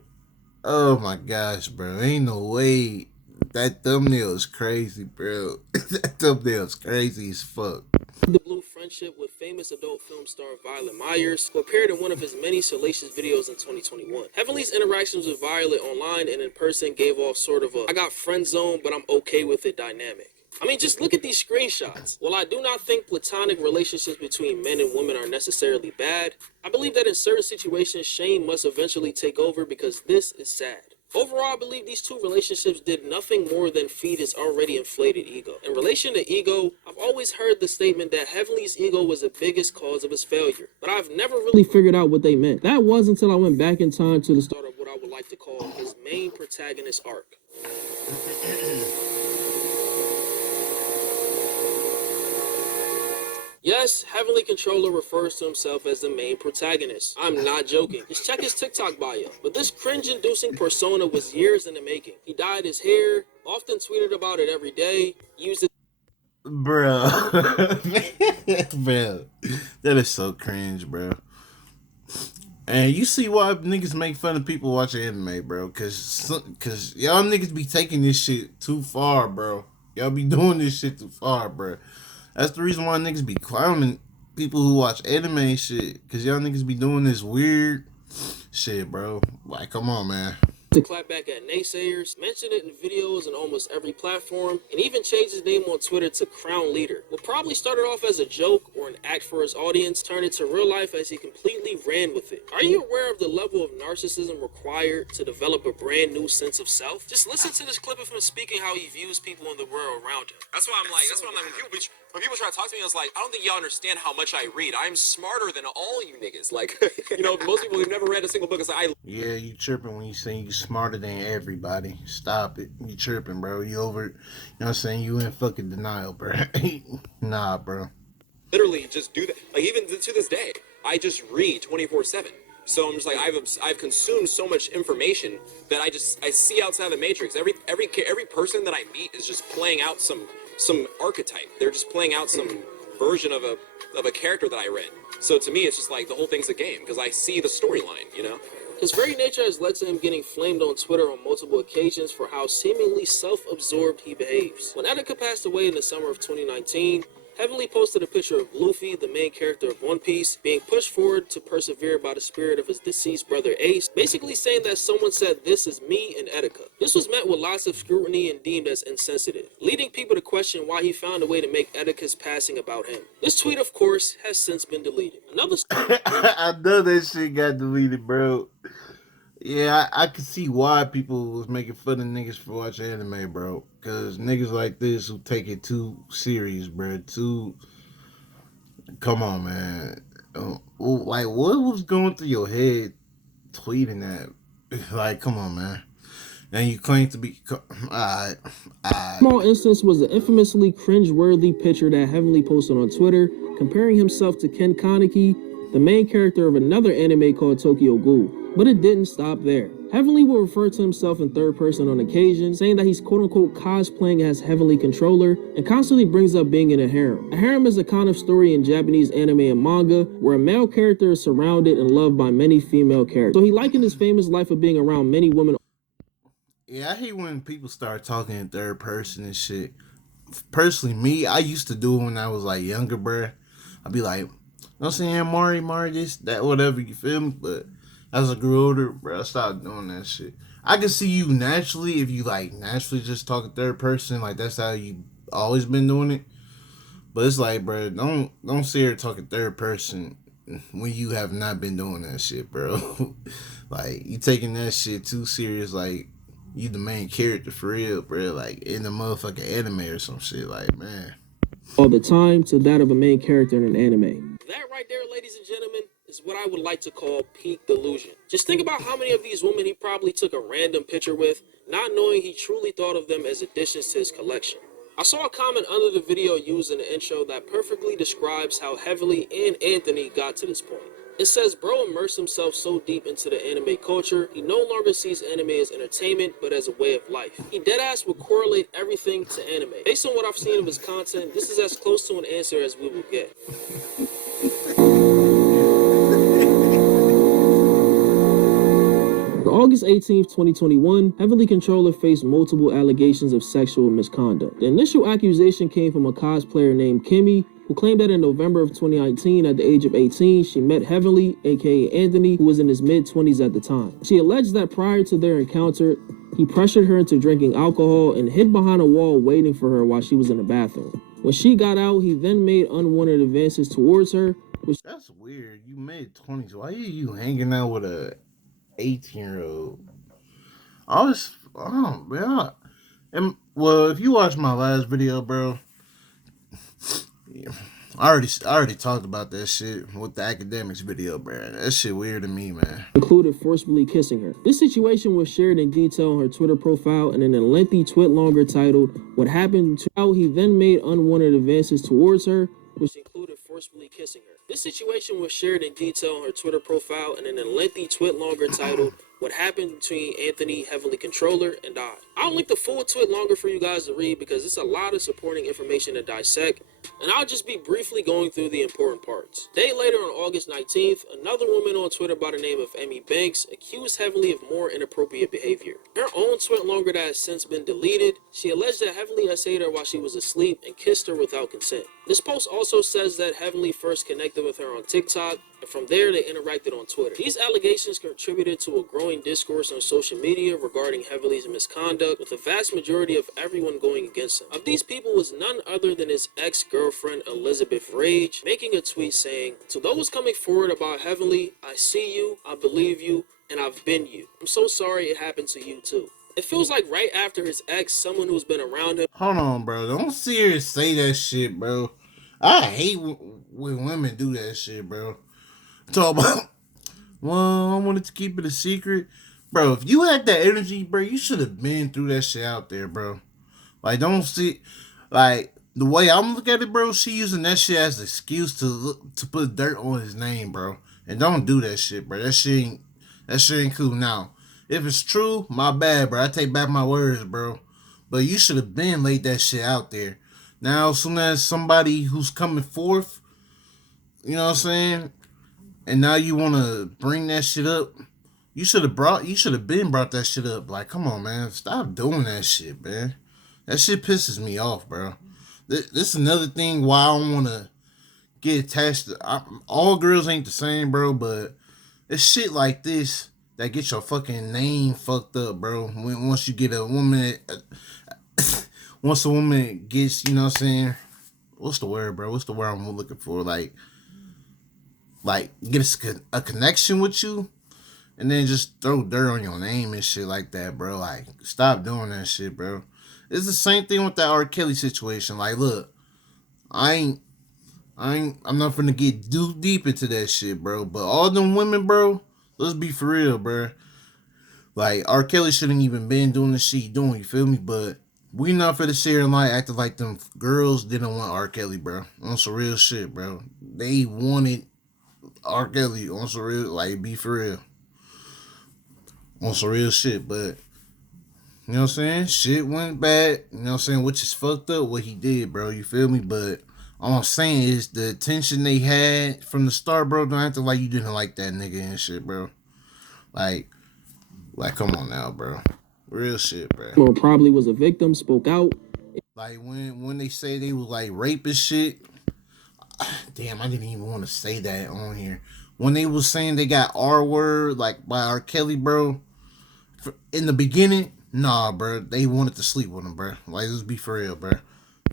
Oh my gosh, bro. Ain't no way. That thumbnail is crazy, bro. That thumbnail is crazy as fuck. the blue friendship with famous adult film star Violet Myers, who appeared in one of his many salacious videos in 2021. Heavenly's interactions with Violet online and in person gave off sort of a I got friend zone, but I'm okay with it dynamic. I mean, just look at these screenshots. While I do not think platonic relationships between men and women are necessarily bad, I believe that in certain situations, shame must eventually take over because this is sad. Overall, I believe these two relationships did nothing more than feed his already inflated ego. In relation to ego, I've always heard the statement that Heavenly's ego was the biggest cause of his failure, but I've never really figured out what they meant. That was until I went back in time to the start of what I would like to call his main protagonist arc. Yes, Heavenly Controller refers to himself as the main protagonist. I'm not joking. Just check his TikTok bio. But this cringe-inducing persona was years in the making. He dyed his hair, often tweeted about it every day, used it. Bro. Bro. That is so cringe, bro. And you see why niggas make fun of people watching anime, bro. Cause y'all niggas be taking this shit too far, bro. Y'all be doing this shit too far, bro. That's the reason why niggas be clowning people who watch anime and shit. Cause y'all niggas be doing this weird shit, bro. Like, come on, man. to clap back at naysayers, mention it in videos on almost every platform, and even changed his name on Twitter to Crown Leader. What probably started off as a joke or an act for his audience turned into real life as he completely ran with it. Are you aware of the level of narcissism required to develop a brand new sense of self? Just listen to this clip of him speaking how he views people in the world around him. That's why I'm like, when people try to talk to me, I was like, I don't think y'all understand how much I read. I'm smarter than all you niggas. Like, most people who've never read a single book, it's like, Yeah, you tripping when you say you smarter than everybody. Stop it. You tripping, bro. You over, you know what I'm saying? You in fucking denial, bro. Nah, bro. literally just do that. Like, even to this day, I just read 24/7. So I'm just like, I've consumed so much information that I see outside the matrix. Every person that I meet is just playing out some archetype. They're just playing out some version of a character that I read. So to me, it's just like the whole thing's a game because I see the storyline. His very nature has led to him getting flamed on Twitter on multiple occasions for how seemingly self-absorbed he behaves. When Etika passed away in the summer of 2019, Heavenly posted a picture of Luffy, the main character of One Piece, being pushed forward to persevere by the spirit of his deceased brother Ace, basically saying that someone said, "This is me and Etika." This was met with lots of scrutiny and deemed as insensitive, leading people to question why he found a way to make Etika's passing about him. This tweet, of course, has since been deleted. Another I know that shit got deleted, bro. Yeah, I can see why people was making fun of niggas for watching anime, bro. Cause niggas like this who take it too serious, bro. Come on, man. Like, what was going through your head tweeting that? Like, come on, man. And you claim to be. Alright. small instance was the infamously cringe-worthy picture that Heavenly posted on Twitter, comparing himself to Ken Kaneki, the main character of another anime called Tokyo Ghoul. But it didn't stop there. Heavenly will refer to himself in third person on occasion, saying that he's quote-unquote cosplaying as Heavenly Controller, and constantly brings up being in a harem. A harem is a kind of story in Japanese anime and manga where a male character is surrounded and loved by many female characters. So he likened his famous life of being around many women. Yeah, I hate when people start talking in third person and shit. Personally, me, I used to do it when I was like younger, bruh. I'd be like, I'm saying Mari, this, that, whatever, you feel me? But as I grew older, bro, I stopped doing that shit. I can see you naturally if you like naturally just talk in third person, like that's how you always been doing it. But it's like, bro, don't sit here talking third person when you have not been doing that shit, bro. Like you taking that shit too serious, like you the main character for real, bro. Like in the motherfucking anime or some shit, like man. All the time to that of a main character in an anime. That right there, ladies and gentlemen, is what I would like to call peak delusion. Just think about how many of these women he probably took a random picture with, not knowing he truly thought of them as additions to his collection. I saw a comment under the video used in the intro that perfectly describes how Heavily and Anthony got to this point. It says bro immersed himself so deep into the anime culture, he no longer sees anime as entertainment, but as a way of life. He deadass would correlate everything to anime. Based on what I've seen of his content, this is as close to an answer as we will get. On August 18th, 2021, Heavenly Controller faced multiple allegations of sexual misconduct. The initial accusation came from a cosplayer named Kimmy, who claimed that in November of 2019, at the age of 18, she met Heavenly, aka Anthony, who was in his mid-20s at the time. She alleged that prior to their encounter, he pressured her into drinking alcohol and hid behind a wall waiting for her while she was in the bathroom. When she got out, he then made unwanted advances towards her, which... That's weird. You mid-20s. Why are you hanging out with a 18-year-old? Yeah. And well, if you watch my last video, bro, yeah, I already talked about that shit with the academics video, bro. That shit weird to me, man. Included forcibly kissing her. This situation was shared in detail on her Twitter profile and in a lengthy tweet longer titled "What Happened to How He Then Made Unwanted Advances Towards Her," which included forcibly kissing her. This situation was shared in detail on her Twitter profile and in a lengthy tweet longer titled "What Happened Between Anthony, Heavenly Controller, and I." I'll link the full tweet longer for you guys to read because it's a lot of supporting information to dissect, And I'll just be briefly going through the important parts. A day later, on August 19th, another woman on Twitter by the name of Emmy Banks accused Heavenly of more inappropriate behavior. Her own tweet longer that has since been deleted, she alleged that Heavenly essayed her while she was asleep and kissed her without consent. This post also says that Heavenly first connected with her on TikTok, and from there they interacted on Twitter. These allegations contributed to a growing discourse on social media regarding Heavenly's misconduct, with the vast majority of everyone going against him. Of these people was none other than his ex-girlfriend Elizabeth Rage, making a tweet saying, "To those coming forward about Heavenly, I see you, I believe you, and I've been you. I'm so sorry it happened to you too." It feels like right after his ex, someone who's been around him. Hold on, bro. Don't see her say that shit, bro. I hate when women do that shit, bro. Talk about, well, I wanted to keep it a secret. Bro, if you had that energy, bro, you should have been through that shit out there, bro. Like, don't see, like, the way I'm looking at it, bro, she using that shit as an excuse to put dirt on his name, bro. And don't do that shit, bro. That shit ain't cool. Now, if it's true, my bad, bro. I take back my words, bro. But you should have been laid that shit out there. Now, as soon as somebody who's coming forth, you know what I'm saying, and now you want to bring that shit up, you should have been brought that shit up. Like, come on, man, stop doing that shit, man. That shit pisses me off, bro. This is another thing why I don't want to get attached to. All girls ain't the same, bro, but it's shit like this that gets your fucking name fucked up, bro. Once you get a woman, once a woman gets, you know what I'm saying? What's the word, bro? What's the word I'm looking for? Like get a connection with you, and then just throw dirt on your name and shit like that, bro. Like, stop doing that shit, bro. It's the same thing with that R. Kelly situation. Like, look, I'm not finna get too deep into that shit, bro. But all them women, bro, let's be for real, bro. Like, R. Kelly shouldn't even been doing the shit he doing, you feel me? But we not finna sit here and like acting like them girls didn't want R. Kelly, bro. On some real shit, bro. They wanted R. Kelly on some real, like, be for real. On some real shit, but you know what I'm saying? Shit went bad, you know what I'm saying? Which is fucked up what he did, bro. You feel me? But all I'm saying is the attention they had from the start, bro. Don't act like you didn't like that nigga and shit, bro. Like, come on now, bro. Real shit, bro. Or probably was a victim, spoke out. Like, when they say they was like rapist shit. Damn, I didn't even want to say that on here. When they was saying they got R word, like, by R. Kelly, bro. In the beginning, nah, bro. They wanted to sleep with him, bro. Like, let's be for real, bro.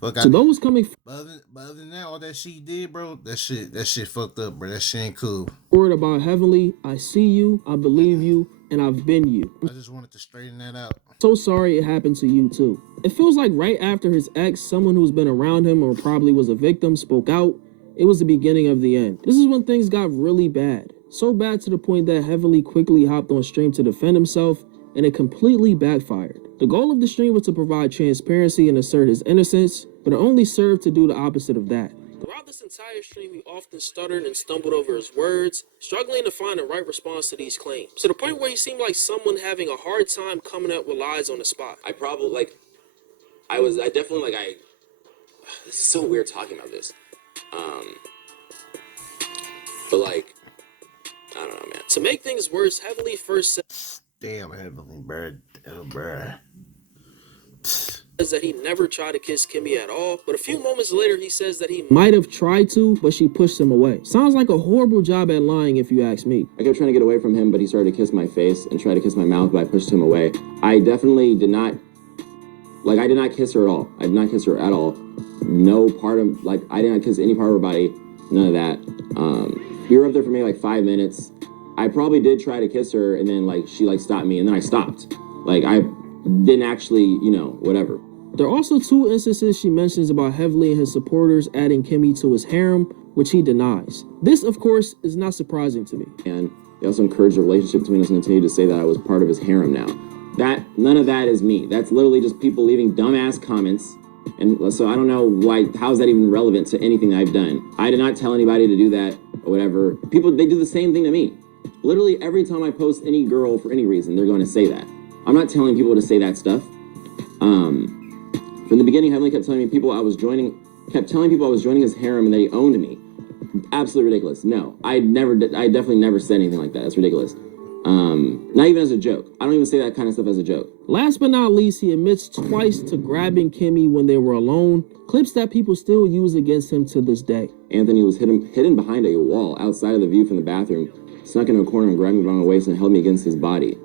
Fuck, So those coming but other than that, all that shit did, bro, that shit fucked up, bro. That shit ain't cool. forward about Heavenly, I see you, I believe you, and I've been you. I just wanted to straighten that out. So sorry it happened to you too. It feels like right after his ex, someone who's been around him or probably was a victim, spoke out. It was the beginning of the end. This is when things got really bad. So bad to the point that Heavenly quickly hopped on stream to defend himself, and it completely backfired. The goal of the stream was to provide transparency and assert his innocence, but it only served to do the opposite of that. Throughout this entire stream, he often stuttered and stumbled over his words, struggling to find the right response to these claims, to the point where he seemed like someone having a hard time coming up with lies on the spot. I definitely this is so weird talking about this. But like, I don't know, man. To make things worse, Heavenly first said Damn, Heavenly, bro. Oh, bro. says that he never tried to kiss Kimmy at all, but a few moments later he says that he might have tried to, but she pushed him away. Sounds like a horrible job at lying if you ask me. I kept trying to get away from him, but he started to kiss my face and try to kiss my mouth, but I pushed him away. I definitely did not, I did not kiss her at all. I did not kiss her at all. No part of, I did not kiss any part of her body. None of that. We were up there for maybe 5 minutes. I probably did try to kiss her, and then she stopped me, and then I stopped. I didn't actually, whatever. There are also 2 instances she mentions about Heavenly and his supporters adding Kimmy to his harem, which he denies. This, of course, is not surprising to me. And they also encouraged the relationship between us and continued to say that I was part of his harem now. None of that is me. That's literally just people leaving dumbass comments. And so I don't know how's that even relevant to anything I've done. I did not tell anybody to do that or whatever. People, they do the same thing to me. Literally every time I post any girl for any reason, they're going to say that. I'm not telling people to say that stuff. From the beginning, Heavenly kept telling me people I was joining kept telling people I was joining his harem and that he owned me. Absolutely ridiculous. No, I definitely never said anything like that. That's ridiculous. Not even as a joke. I don't even say that kind of stuff as a joke. Last but not least, he admits twice to grabbing Kimmy when they were alone, clips that people still use against him to this day. Anthony was hidden behind a wall outside of the view from the bathroom, snuck into a corner and grabbed me around the waist and held me against his body.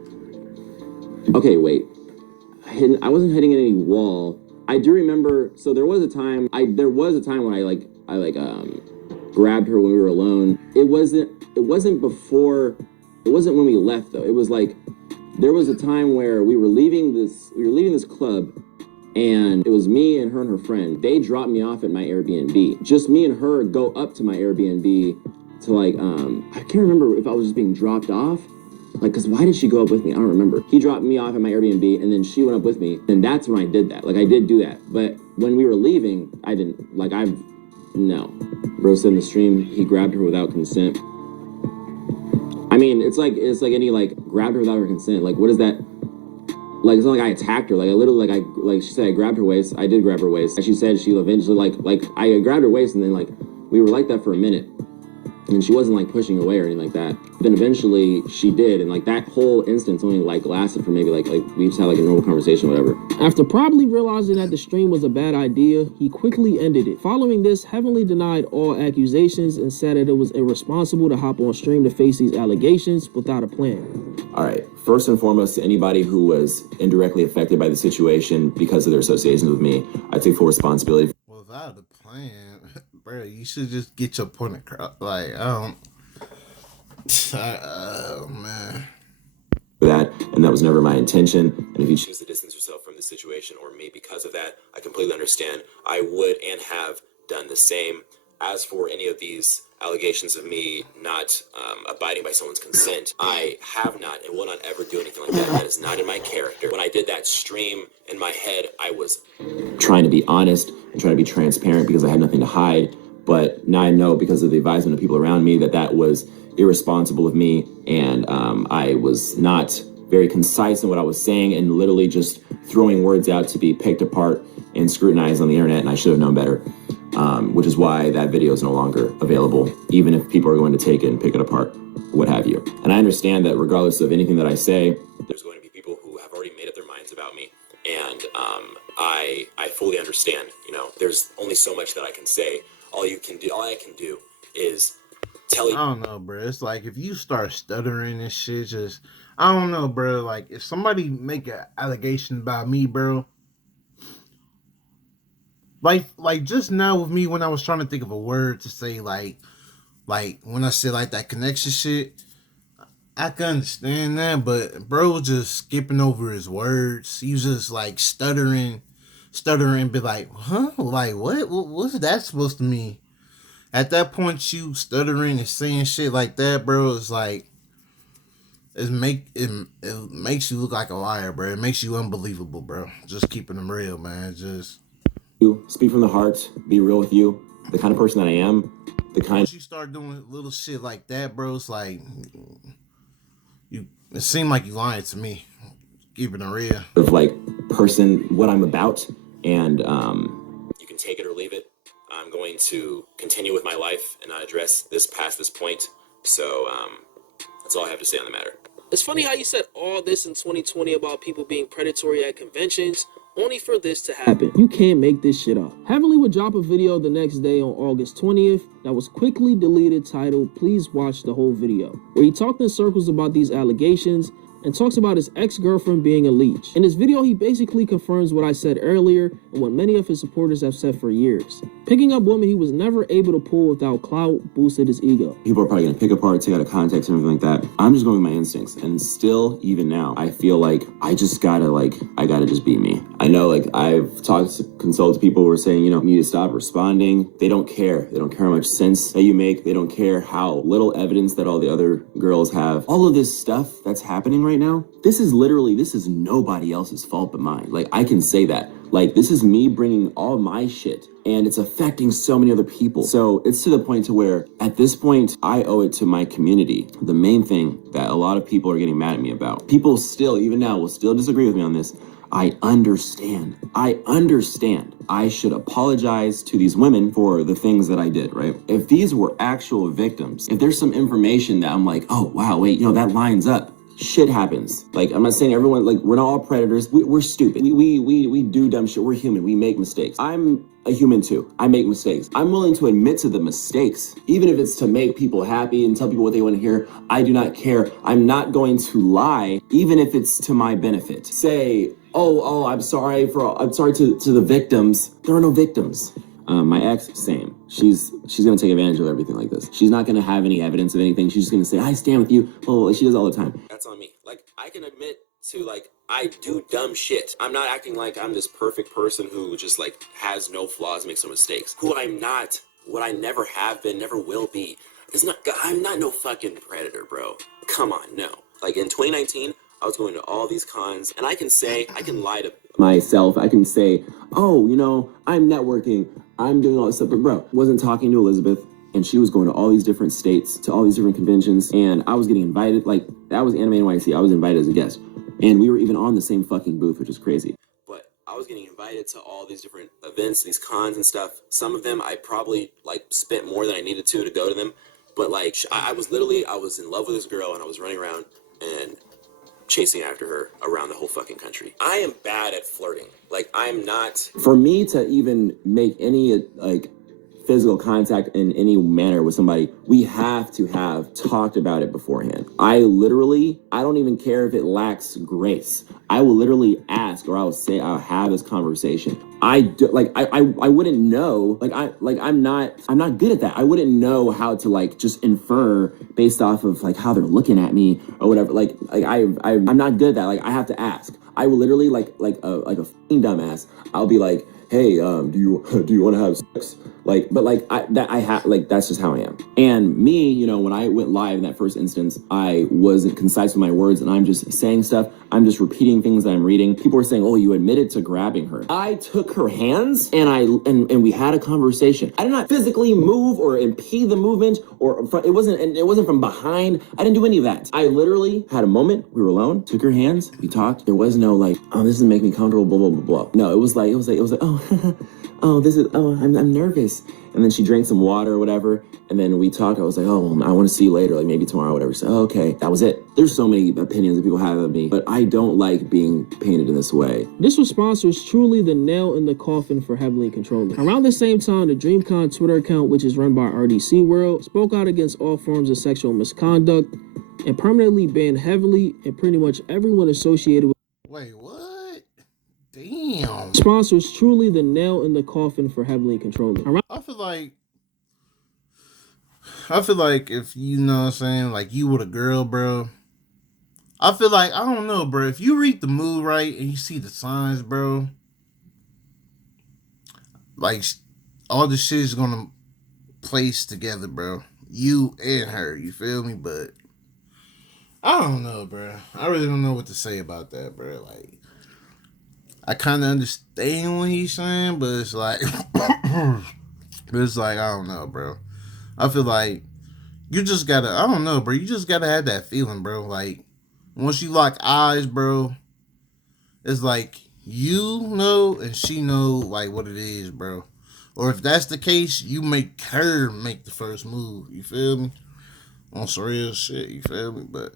Okay, wait. I wasn't hitting any wall. I do remember, so there was a time when I grabbed her when we were alone. It wasn't when we left though. It was like there was a time where we were leaving this club, and it was me and her friend. They dropped me off at my Airbnb. Just me and her go up to my Airbnb to I can't remember if I was just being dropped off. Cause why did she go up with me? I don't remember. He dropped me off at my Airbnb and then she went up with me. And that's when I did that. I did do that. But when we were leaving, I didn't. No. Bro said in the stream, he grabbed her without consent. I mean, it's like any grabbed her without her consent. What is that? It's not like I attacked her. I literally she said I grabbed her waist. I did grab her waist. She said she eventually I grabbed her waist and then we were like that for a minute. And she wasn't pushing away or anything like that. Then eventually she did, and that whole instance only lasted for maybe we just had a normal conversation, whatever. After probably realizing that the stream was a bad idea, he quickly ended it. Following this, Heavenly denied all accusations and said that it was irresponsible to hop on stream to face these allegations without a plan. All right, first and foremost, to anybody who was indirectly affected by the situation because of their associations with me, I take full responsibility. Without a plan, bro, you should just get your point across. Man. For that, and that was never my intention. And if you choose to distance yourself from the situation or me because of that, I completely understand. I would and have done the same. As for any of these allegations of me not abiding by someone's consent, I have not and will not ever do anything like that. That is not in my character. When I did that stream, in my head, I was trying to be honest and trying to be transparent because I had nothing to hide. But now I know, because of the advisement of people around me, that was irresponsible of me, and I was not very concise in what I was saying and literally just throwing words out to be picked apart and scrutinized on the internet, and I should have known better, which is why that video is no longer available, even if people are going to take it and pick it apart, what have you. And I understand that regardless of anything that I say, there's going to be people who have already made up their minds about me, and I fully understand. There's only so much that I can say. All I can do is tell you. I don't know, bro. It's if you start stuttering and shit, I don't know, bro. If somebody make an allegation about me, bro, just now with me when I was trying to think of a word to say, when I said that connection shit, I can understand that, but bro was just skipping over his words. He was just stuttering, be huh? What's that supposed to mean? At that point, you stuttering and saying shit like that, bro, it's it makes you look like a liar, bro. It makes you unbelievable, bro. Just keeping them real, man. Just speak from the heart, be real with you, the kind of person that I am, once you start doing little shit like that, bro, it's it seemed like you lying to me. Keeping it real. Of person, what I'm about, and you can take it or leave it. I'm going to continue with my life and not address this past this point. So that's all I have to say on the matter. It's funny how you said all this in 2020 about people being predatory at conventions, only for this to happen. You can't make this shit up. Heavenly would drop a video the next day on August 20th that was quickly deleted, titled "Please watch the whole video," where he talked in circles about these allegations and talks about his ex-girlfriend being a leech. In this video, he basically confirms what I said earlier and what many of his supporters have said for years. Picking up women he was never able to pull without clout boosted his ego. People are probably gonna pick apart, take out of context and everything like that. I'm just going with my instincts, and still, even now, I feel like I just gotta I gotta just be me. I know I've consulted people who are saying, you need to stop responding. They don't care. They don't care how much sense that you make. They don't care how little evidence that all the other girls have. All of this stuff that's happening right now, this is nobody else's fault but mine. I can say that. This is me bringing all my shit, and it's affecting so many other people. So it's to the point to where, at this point, I owe it to my community. The main thing that a lot of people are getting mad at me about, people still, even now, will still disagree with me on this. I understand. I should apologize to these women for the things that I did, right? If these were actual victims, if there's some information that I'm like, oh, wow, wait, that lines up. Shit happens. Like, I'm not saying everyone, like, we're not all predators. We're stupid. We do dumb shit. We're human. We make mistakes. I'm a human too. I make mistakes. I'm willing to admit to the mistakes, even if it's to make people happy and tell people what they want to hear. I do not care. I'm not going to lie, even if it's to my benefit. Say, I'm sorry to the victims. There are no victims. My ex, same. She's gonna take advantage of everything like this. She's not gonna have any evidence of anything. She's just gonna say, I stand with you. Oh, she does all the time. That's on me. Like, I can admit to, like, I do dumb shit. I'm not acting like I'm this perfect person who just, like, has no flaws, makes no mistakes. Who I'm not, what I never have been, never will be. I'm not no fucking predator, bro. Come on, no. Like, in 2019, I was going to all these cons, and I can lie to myself. I can say, I'm networking, I'm doing all this stuff, but bro, wasn't talking to Elizabeth, and she was going to all these different states, to all these different conventions, and I was getting invited. Like, that was Anime NYC. I was invited as a guest, and we were even on the same fucking booth, which is crazy. But I was getting invited to all these different events, these cons and stuff. Some of them I probably, like, spent more than I needed to go to them, but, like, I was in love with this girl, and I was running around and chasing after her around the whole fucking country. I am bad at flirting. Like, I'm not. For me to even make any, like, physical contact in any manner with somebody, we have to have talked about it beforehand. I don't even care if it lacks grace. I will literally ask, or I'll have this conversation. I wouldn't know, I'm not good at that. I wouldn't know how to, like, just infer based off of, like, how they're looking at me or whatever. I'm not good at that. Like, I have to ask. I will literally, like a fucking dumbass, I'll be like, hey, do you want to have sex? That's just how I am. And me, when I went live in that first instance, I wasn't concise with my words, and I'm just saying stuff. I'm just repeating things that I'm reading. People were saying, oh, you admitted to grabbing her. I took her hands and we had a conversation. I did not physically move or impede the movement, it wasn't from behind. I didn't do any of that. I literally had a moment. We were alone, took her hands, we talked. There was no, like, oh, this doesn't make me comfortable, blah, blah, blah, blah. No, it was like, oh, I'm nervous. And then she drank some water or whatever. And then we talked. I was like, oh, I want to see you later, like maybe tomorrow or whatever. So, okay, that was it. There's so many opinions that people have of me, but I don't like being painted in this way. This response was truly the nail in the coffin for Heavily Controlling. Around the same time, the DreamCon Twitter account, which is run by RDC World, spoke out against all forms of sexual misconduct and permanently banned Heavily and pretty much everyone associated with. Wait, what? Damn. Response was truly the nail in the coffin for Heavily Controlling. I feel like if you know what I'm saying, like you with a girl, bro. I feel like, I don't know, bro. If you read the mood right and you see the signs, bro, like all the shit is gonna place together, bro. You and her, you feel me? But I don't know, bro. I really don't know what to say about that, bro. Like, I kind of understand what he's saying, but it's like, I don't know, bro. I feel like you just gotta, I don't know, bro. You just gotta have that feeling, bro. Like, once you lock eyes, bro, it's like you know and she know, like, what it is, bro. Or if that's the case, you make her make the first move. You feel me? On some real shit, you feel me? But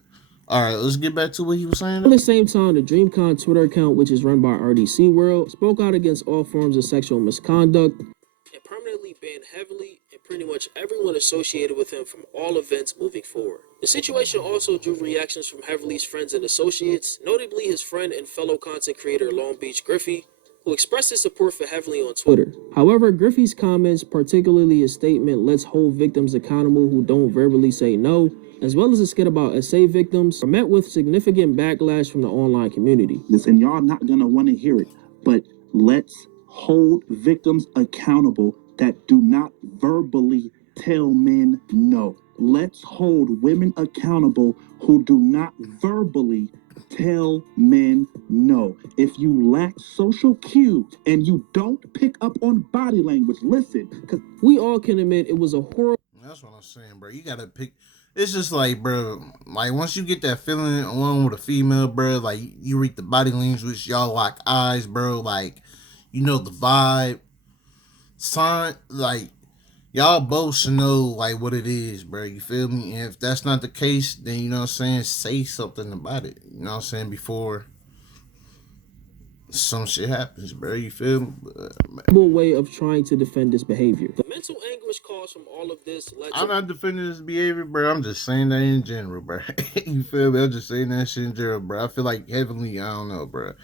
all right, let's get back to what he was saying. At the same time, the DreamCon Twitter account, which is run by RDC World, spoke out against all forms of sexual misconduct and permanently banned Heavily and pretty much everyone associated with him from all events moving forward. The situation also drew reactions from Heavily's friends and associates, notably his friend and fellow content creator Long Beach Griffey, who expressed his support for Heavily on Twitter. However, Griffey's comments, particularly his statement, let's hold victims accountable who don't verbally say no, as well as a skit about SA victims, are met with significant backlash from the online community. And y'all not gonna want to hear it, but let's hold victims accountable that do not verbally tell men no. Let's hold women accountable who do not verbally tell men no. If you lack social cues and you don't pick up on body language, listen, because we all can admit it was a horrible. That's what I'm saying, bro. You gotta pick. it's just like, bro, like once you get that feeling along with a female, bro, like you read the body language, y'all lock eyes, bro, like you know the vibe, sign, like y'all both should know like what it is, bro. You feel me? And if that's not the case, then you know what I'm saying, say something about it. You know what I'm saying before some shit happens, bro. You feel me? way of trying to defend this behavior. The mental anguish caused from all of this led I'm to not defending this behavior, bro. I'm just saying that in general, bro. You feel me? I'm just saying that shit in general, bro. I feel like Heavenly, I don't know, bro.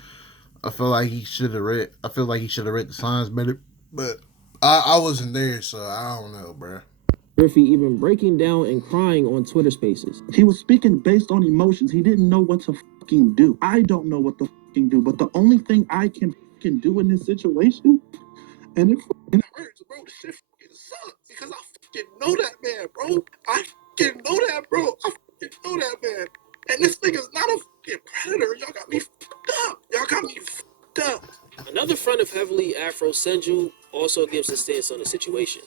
I feel like he should have read. I feel like he should have read the signs better, but I wasn't there, so I don't know, bro. Murphy even breaking down and crying on Twitter Spaces. He was speaking based on emotions. He didn't know what to fucking do. I don't know what to fucking do, but the only thing I can fucking do in this situation, and it fucking hurts, bro. The shit fucking sucks because I fucking know that man, bro. I fucking know that, bro. I fucking know that man. And this nigga's not a fucking predator. Y'all got me fucked up. Y'all got me fucked up. Another friend of Heavily, Afro Senju, also gives his stance on the situation.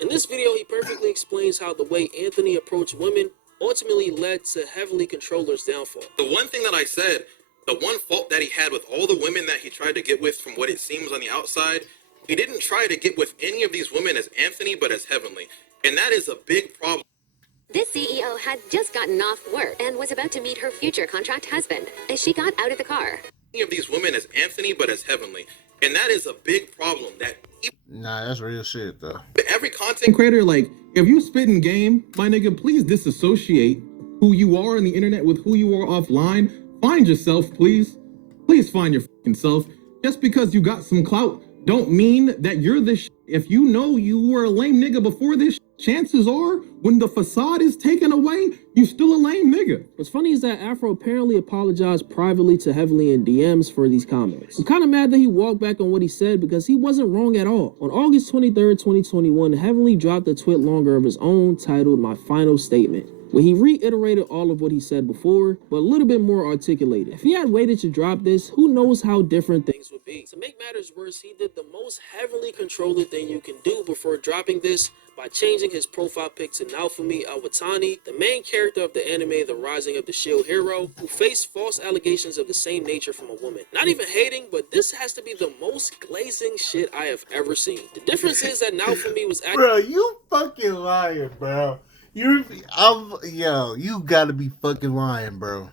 In this video, he perfectly explains how the way Anthony approached women ultimately led to Heavily Controller's downfall. The one thing that I said, the one fault that he had with all the women that he tried to get with from what it seems on the outside, he didn't try to get with any of these women as Anthony, but as Heavenly. And that is a big problem. This CEO had just gotten off work and was about to meet her future contract husband as she got out of the car. Any of these women as Anthony, but as Heavenly. And that is a big problem that Nah, that's real shit though. every content creator, like, if you spitting game, my nigga, please disassociate who you are on the internet with who you are offline. Find yourself, please. Please find your fucking self. Just because you got some clout don't mean that you're this shit. If you know you were a lame nigga before this shit, chances are when the facade is taken away, you still a lame nigga. What's funny is that Afro apparently apologized privately to Heavily in DMs for these comments. I'm kind of mad that he walked back on what he said because he wasn't wrong at all. On August 23rd, 2021, Heavily dropped a tweet longer of his own titled My Final Statement, where he reiterated all of what he said before, but a little bit more articulated. If he had waited to drop this, who knows how different things would be. To make matters worse, he did the most heavily controlled thing you can do before dropping this by changing his profile pic to Naofumi Iwatani, the main character of the anime The Rising of the Shield Hero, who faced false allegations of the same nature from a woman. Not even hating, but this has to be the most glazing shit I have ever seen. The difference is that Naofumi was Bro, you fucking lying, bro. You gotta be fucking lying, bro.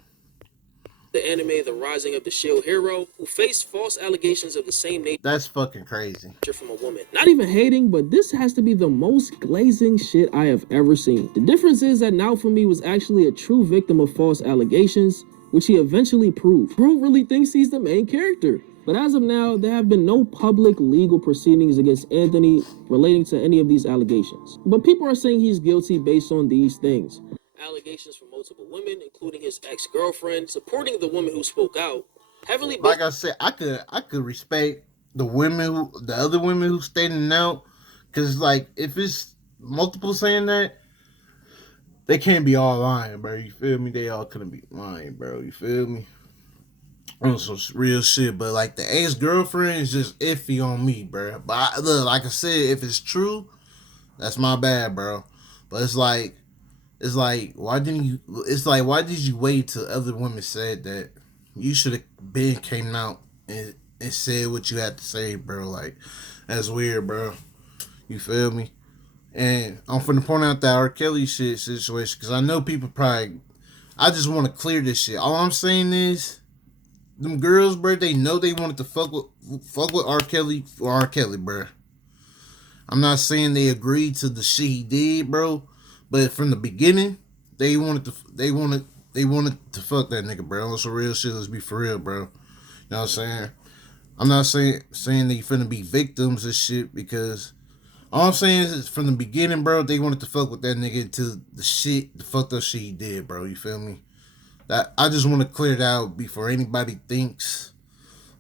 the anime The Rising of the Shield Hero, who faced false allegations of the same nature That's fucking crazy. from a woman. Not even hating, but this has to be the most glazing shit I have ever seen. The difference is that Naofumi was actually a true victim of false allegations, which he eventually proved. Bro really thinks he's the main character. But as of now, there have been no public legal proceedings against Anthony relating to any of these allegations. But people are saying he's guilty based on these things. Allegations from multiple women, including his ex-girlfriend, supporting the woman who spoke out, heavily Like I said, I could respect the other women who standing out, cause like if it's multiple saying that, they can't be all lying, bro. You feel me? They all couldn't be lying, bro. You feel me? On some real shit, but like the ex-girlfriend is just iffy on me, bro. But look, like I said, if it's true, that's my bad, bro. But it's like, why didn't you? It's like, why did you wait till other women said that? You should have been came out and said what you had to say, bro. Like, that's weird, bro. You feel me? And I'm finna point out that R. Kelly shit situation, because I know people probably. I just want to clear this shit. All I'm saying is, them girls, bro, they know they wanted to fuck with R. Kelly for R. Kelly, bro. I'm not saying they agreed to the shit he did, bro, but from the beginning, they wanted to fuck that nigga, bro. On some real shit, let's be for real, bro. You know what I'm saying? I'm not saying they finna be victims of shit, because all I'm saying is from the beginning, bro, they wanted to fuck with that nigga to the fucked up shit he did, bro. You feel me? That I just want to clear it out before anybody thinks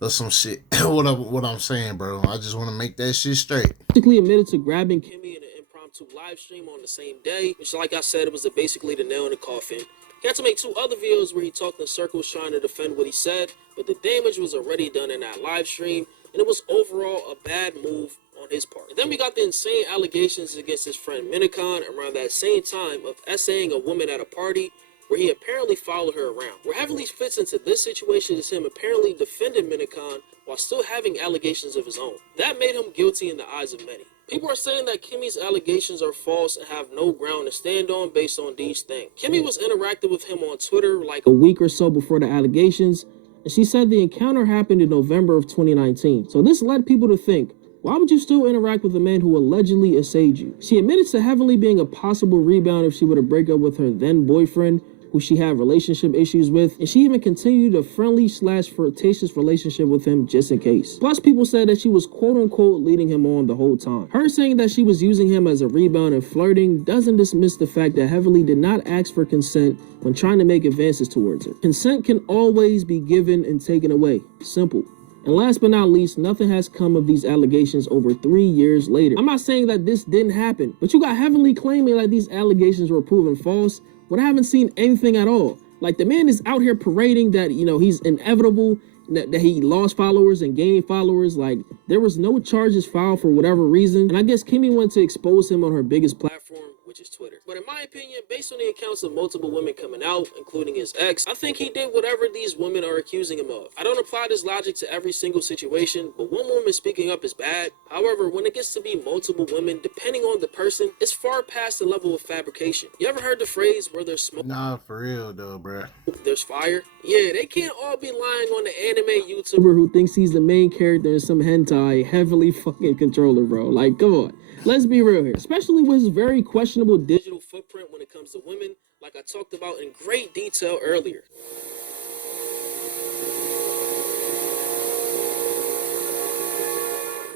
of some shit. what I'm saying, bro. I just want to make that shit straight. basically admitted to grabbing Kimmy in an impromptu live stream on the same day, which, like I said, it was basically the nail in the coffin. He had to make 2 other videos where he talked in circles trying to defend what he said, but the damage was already done in that live stream, and it was overall a bad move on on his part. And then we got the insane allegations against his friend Minikon around that same time of essaying a woman at a party where he apparently followed her around. Where heavily fits into this situation is him apparently defending Minikon while still having allegations of his own. That made him guilty in the eyes of many. People are saying that Kimmy's allegations are false and have no ground to stand on based on these things. Kimmy was interacting with him on Twitter like a week or so before the allegations, and she said the encounter happened in November of 2019. So this led people to think, why would you still interact with a man who allegedly assayed you? She admitted to heavily being a possible rebound if she were to break up with her then boyfriend, who she had relationship issues with, and she even continued a friendly/flirtatious relationship with him just in case. Plus, people said that she was quote-unquote leading him on the whole time. Her saying that she was using him as a rebound and flirting doesn't dismiss the fact that Heavenly did not ask for consent when trying to make advances towards her. Consent can always be given and taken away. Simple. And last but not least, nothing has come of these allegations over 3 years later. I'm not saying that this didn't happen, but you got Heavenly claiming that these allegations were proven false when I haven't seen anything at all. Like, the man is out here parading that, you know, he's inevitable, that he lost followers and gained followers. Like, there was no charges filed for whatever reason. And I guess Kimmy wanted to expose him on her biggest platform, which is Twitter. But in my opinion, based on the accounts of multiple women coming out, including his ex, I think he did whatever these women are accusing him of. I don't apply this logic to every single situation, but one woman speaking up is bad. However, when it gets to be multiple women, depending on the person, it's far past the level of fabrication. You ever heard the phrase where there's smoke? Nah, for real though, bruh. There's fire? Yeah, they can't all be lying on the anime YouTuber who thinks he's the main character in some hentai heavily fucking controller, bro. Like, come on. Let's be real here. Especially with his very questionable digital footprint when it comes to women, like I talked about in great detail earlier.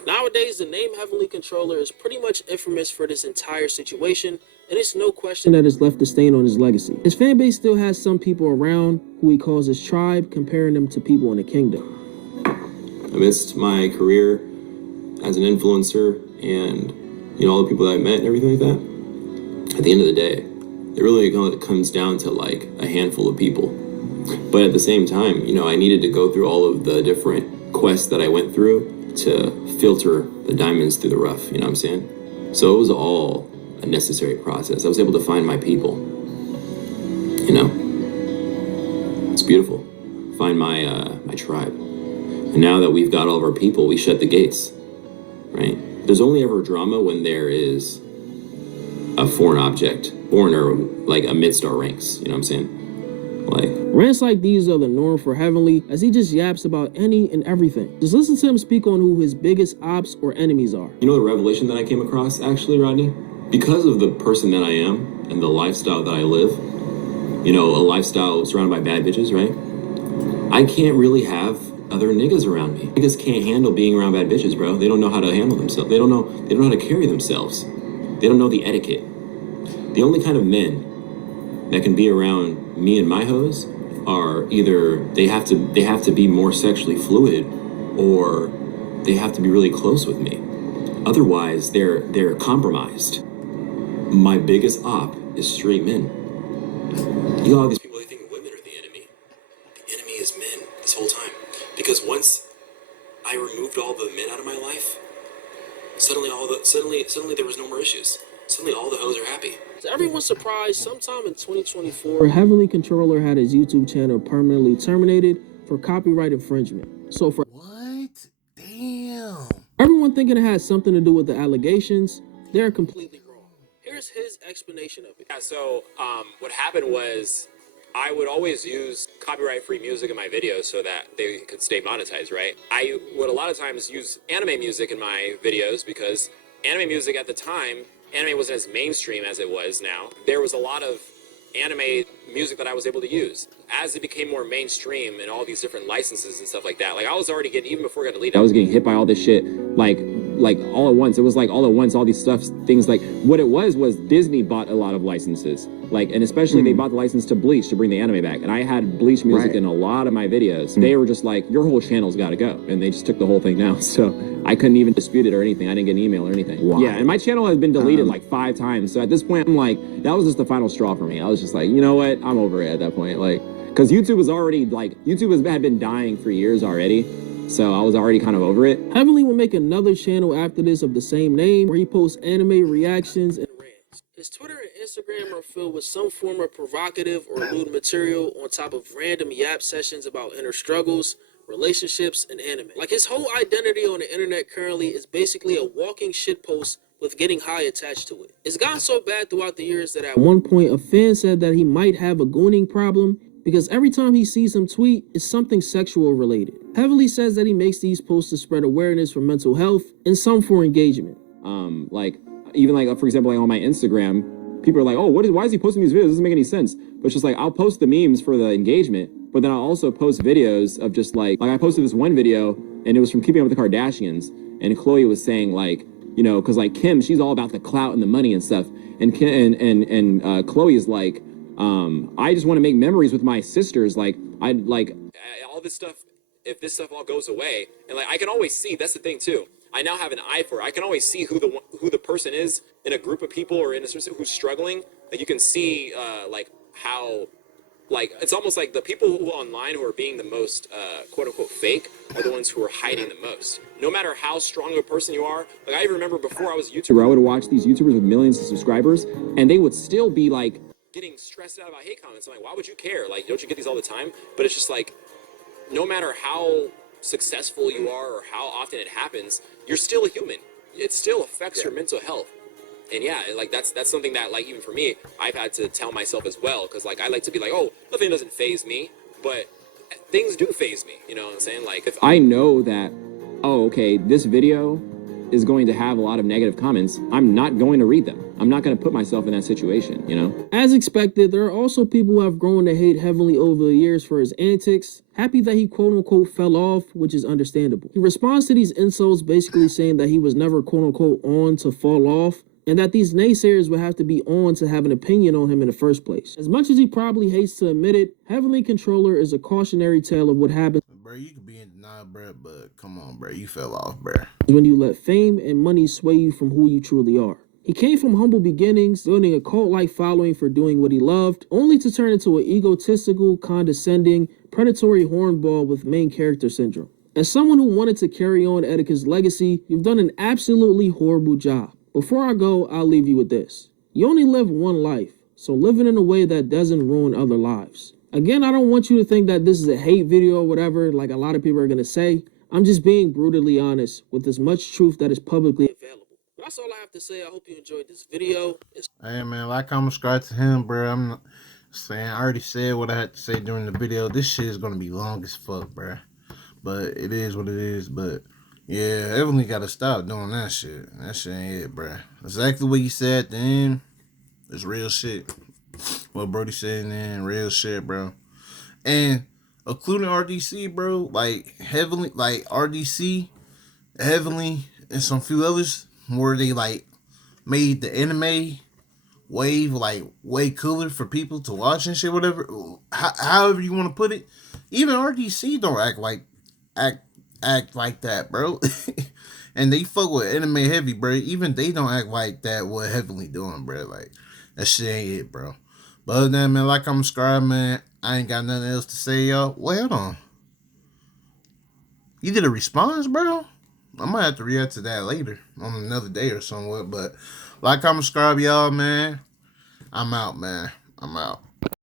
Nowadays, the name Heavenly Controller is pretty much infamous for this entire situation, and it's no question that it's left a stain on his legacy. His fan base still has some people around who he calls his tribe, comparing them to people in the kingdom. Amidst my career as an influencer and, you know, all the people that I met and everything like that, at the end of the day, it really comes down to like a handful of people. But at the same time, you know, I needed to go through all of the different quests that I went through to filter the diamonds through the rough, you know what I'm saying? So it was all a necessary process. I was able to find my people, you know? It's beautiful. Find my tribe. And now that we've got all of our people, we shut the gates, right? There's only ever drama when there is a foreign object, foreigner, like amidst our ranks, you know what I'm saying? Like, rants like these are the norm for Heavenly, as he just yaps about any and everything. Just listen to him speak on who his biggest ops or enemies are. you know the revelation that I came across, actually, Rodney? Because of the person that I am and the lifestyle that I live, you know, a lifestyle surrounded by bad bitches, right? I can't really have other niggas around me. Niggas can't handle being around bad bitches, bro. They don't know how to handle themselves. They don't know how to carry themselves. They don't know the etiquette. The only kind of men that can be around me and my hoes are either they have to be more sexually fluid, or they have to be really close with me. Otherwise, they're compromised. My biggest op is straight men. You got all these people, they think women are the enemy. The enemy is men this whole time. Because once I removed all the men out of my life, suddenly there was no more issues. Suddenly all the hoes are happy. Is everyone surprised? Sometime in 2024, Heavenly Controller had his YouTube channel permanently terminated for copyright infringement. So for What? Damn. everyone thinking it had something to do with the allegations, they're completely wrong. Here's his explanation of it. Yeah, so what happened was I would always use copyright-free music in my videos so that they could stay monetized, right? I would a lot of times use anime music in my videos because anime music at the time, anime wasn't as mainstream as it was now. There was a lot of anime music that I was able to use. As it became more mainstream and all these different licenses and stuff like that, like I was already getting, even before I got deleted, I was getting hit by all this shit, like all at once. It was like all at once, all these things like, what it was Disney bought a lot of licenses, like, and especially they bought the license to Bleach to bring the anime back. And I had Bleach music in a lot of my videos. They were just like, your whole channel's gotta go. And they just took the whole thing down. So I couldn't even dispute it or anything. I didn't get an email or anything. Wow. Yeah, and my channel has been deleted like 5 times. So at this point, I'm like, that was just the final straw for me. I was just like, you know what? I'm over it at that point. Like, because YouTube was already like, YouTube had been dying for years already. So I was already kind of over it. Heavenly will make another channel after this of the same name where he posts anime reactions and rants. His Twitter and Instagram are filled with some form of provocative or lewd material on top of random yap sessions about inner struggles, relationships, and anime. Like his whole identity on the internet currently is basically a walking shitpost with getting high attached to it. It's gotten so bad throughout the years that at one point a fan said that he might have a gooning problem because every time he sees him tweet, it's something sexual related. Heavily says that he makes these posts to spread awareness for mental health and some for engagement. Like even like for example, like on my Instagram, people are like, oh, why is he posting these videos? It doesn't make any sense. But it's just like I'll post the memes for the engagement, but then I'll also post videos of just like I posted this one video and it was from Keeping Up with the Kardashians, and Chloe was saying like, you know, because like Kim, she's all about the clout and the money and stuff, and Kim and Chloe is like, I just want to make memories with my sisters. Like I like all this stuff. If this stuff all goes away, and like I can always see, that's the thing too. I now have an eye for it. I can always see who the person is in a group of people or in a person who's struggling. Like you can see like how like it's almost like the people who online who are being the most quote unquote fake are the ones who are hiding the most. No matter how strong of a person you are, like I even remember before I was a YouTuber, I would watch these YouTubers with millions of subscribers, and they would still be like getting stressed out about hate comments. I'm like, why would you care? Like, don't you get these all the time? But it's just like, no matter how successful you are or how often it happens, you're still a human. It still affects your mental health. And yeah, like that's something that like even for me, I've had to tell myself as well, because like I like to be like, oh, nothing doesn't faze me, but things do faze me. You know what I'm saying? Like if I know that, oh, okay, this video is going to have a lot of negative comments, I'm not going to read them. I'm not going to put myself in that situation, you know? As expected, there are also people who have grown to hate Heavenly over the years for his antics, happy that he quote-unquote fell off, which is understandable. He responds to these insults basically saying that he was never quote-unquote on to fall off, and that these naysayers would have to be on to have an opinion on him in the first place. As much as he probably hates to admit it, Heavenly Controller is a cautionary tale of what happens Bro, you could be in denial, bro, but come on, bro, you fell off, bro. when you let fame and money sway you from who you truly are. He came from humble beginnings, building a cult-like following for doing what he loved, only to turn into an egotistical, condescending, predatory hornball with main character syndrome. As someone who wanted to carry on Etica's legacy, you've done an absolutely horrible job. Before I go, I'll leave you with this. You only live one life, so live it in a way that doesn't ruin other lives. Again, I don't want you to think that this is a hate video or whatever, like a lot of people are going to say. I'm just being brutally honest with as much truth that is publicly available. That's all I have to say. I hope you enjoyed this video. Hey, man, like, comment, subscribe to him, bro. I'm not saying, I already said what I had to say during the video. This shit is going to be long as fuck, bro. But it is what it is, but... yeah, Heavenly gotta stop doing that shit. That shit ain't it, bro. Exactly what you said at the end. It's real shit. What Brody said in the end, real shit, bro. And including RDC, bro, like Heavenly, like RDC, Heavenly, and some few others, where they like made the anime wave like way cooler for people to watch and shit, whatever. However you want to put it. Even RDC don't act like that, bro. And they fuck with anime heavy, bro. Even they don't act like that what Heavenly doing, bro. Like, that shit ain't it, bro. But other than that, man, like, I'm subscribed, man. I ain't got nothing else to say, y'all. Wait, hold on. You did a response, bro? I might have to react to that later on another day or somewhat. But like, I'm subscribed, y'all, man. I'm out, man. I'm out.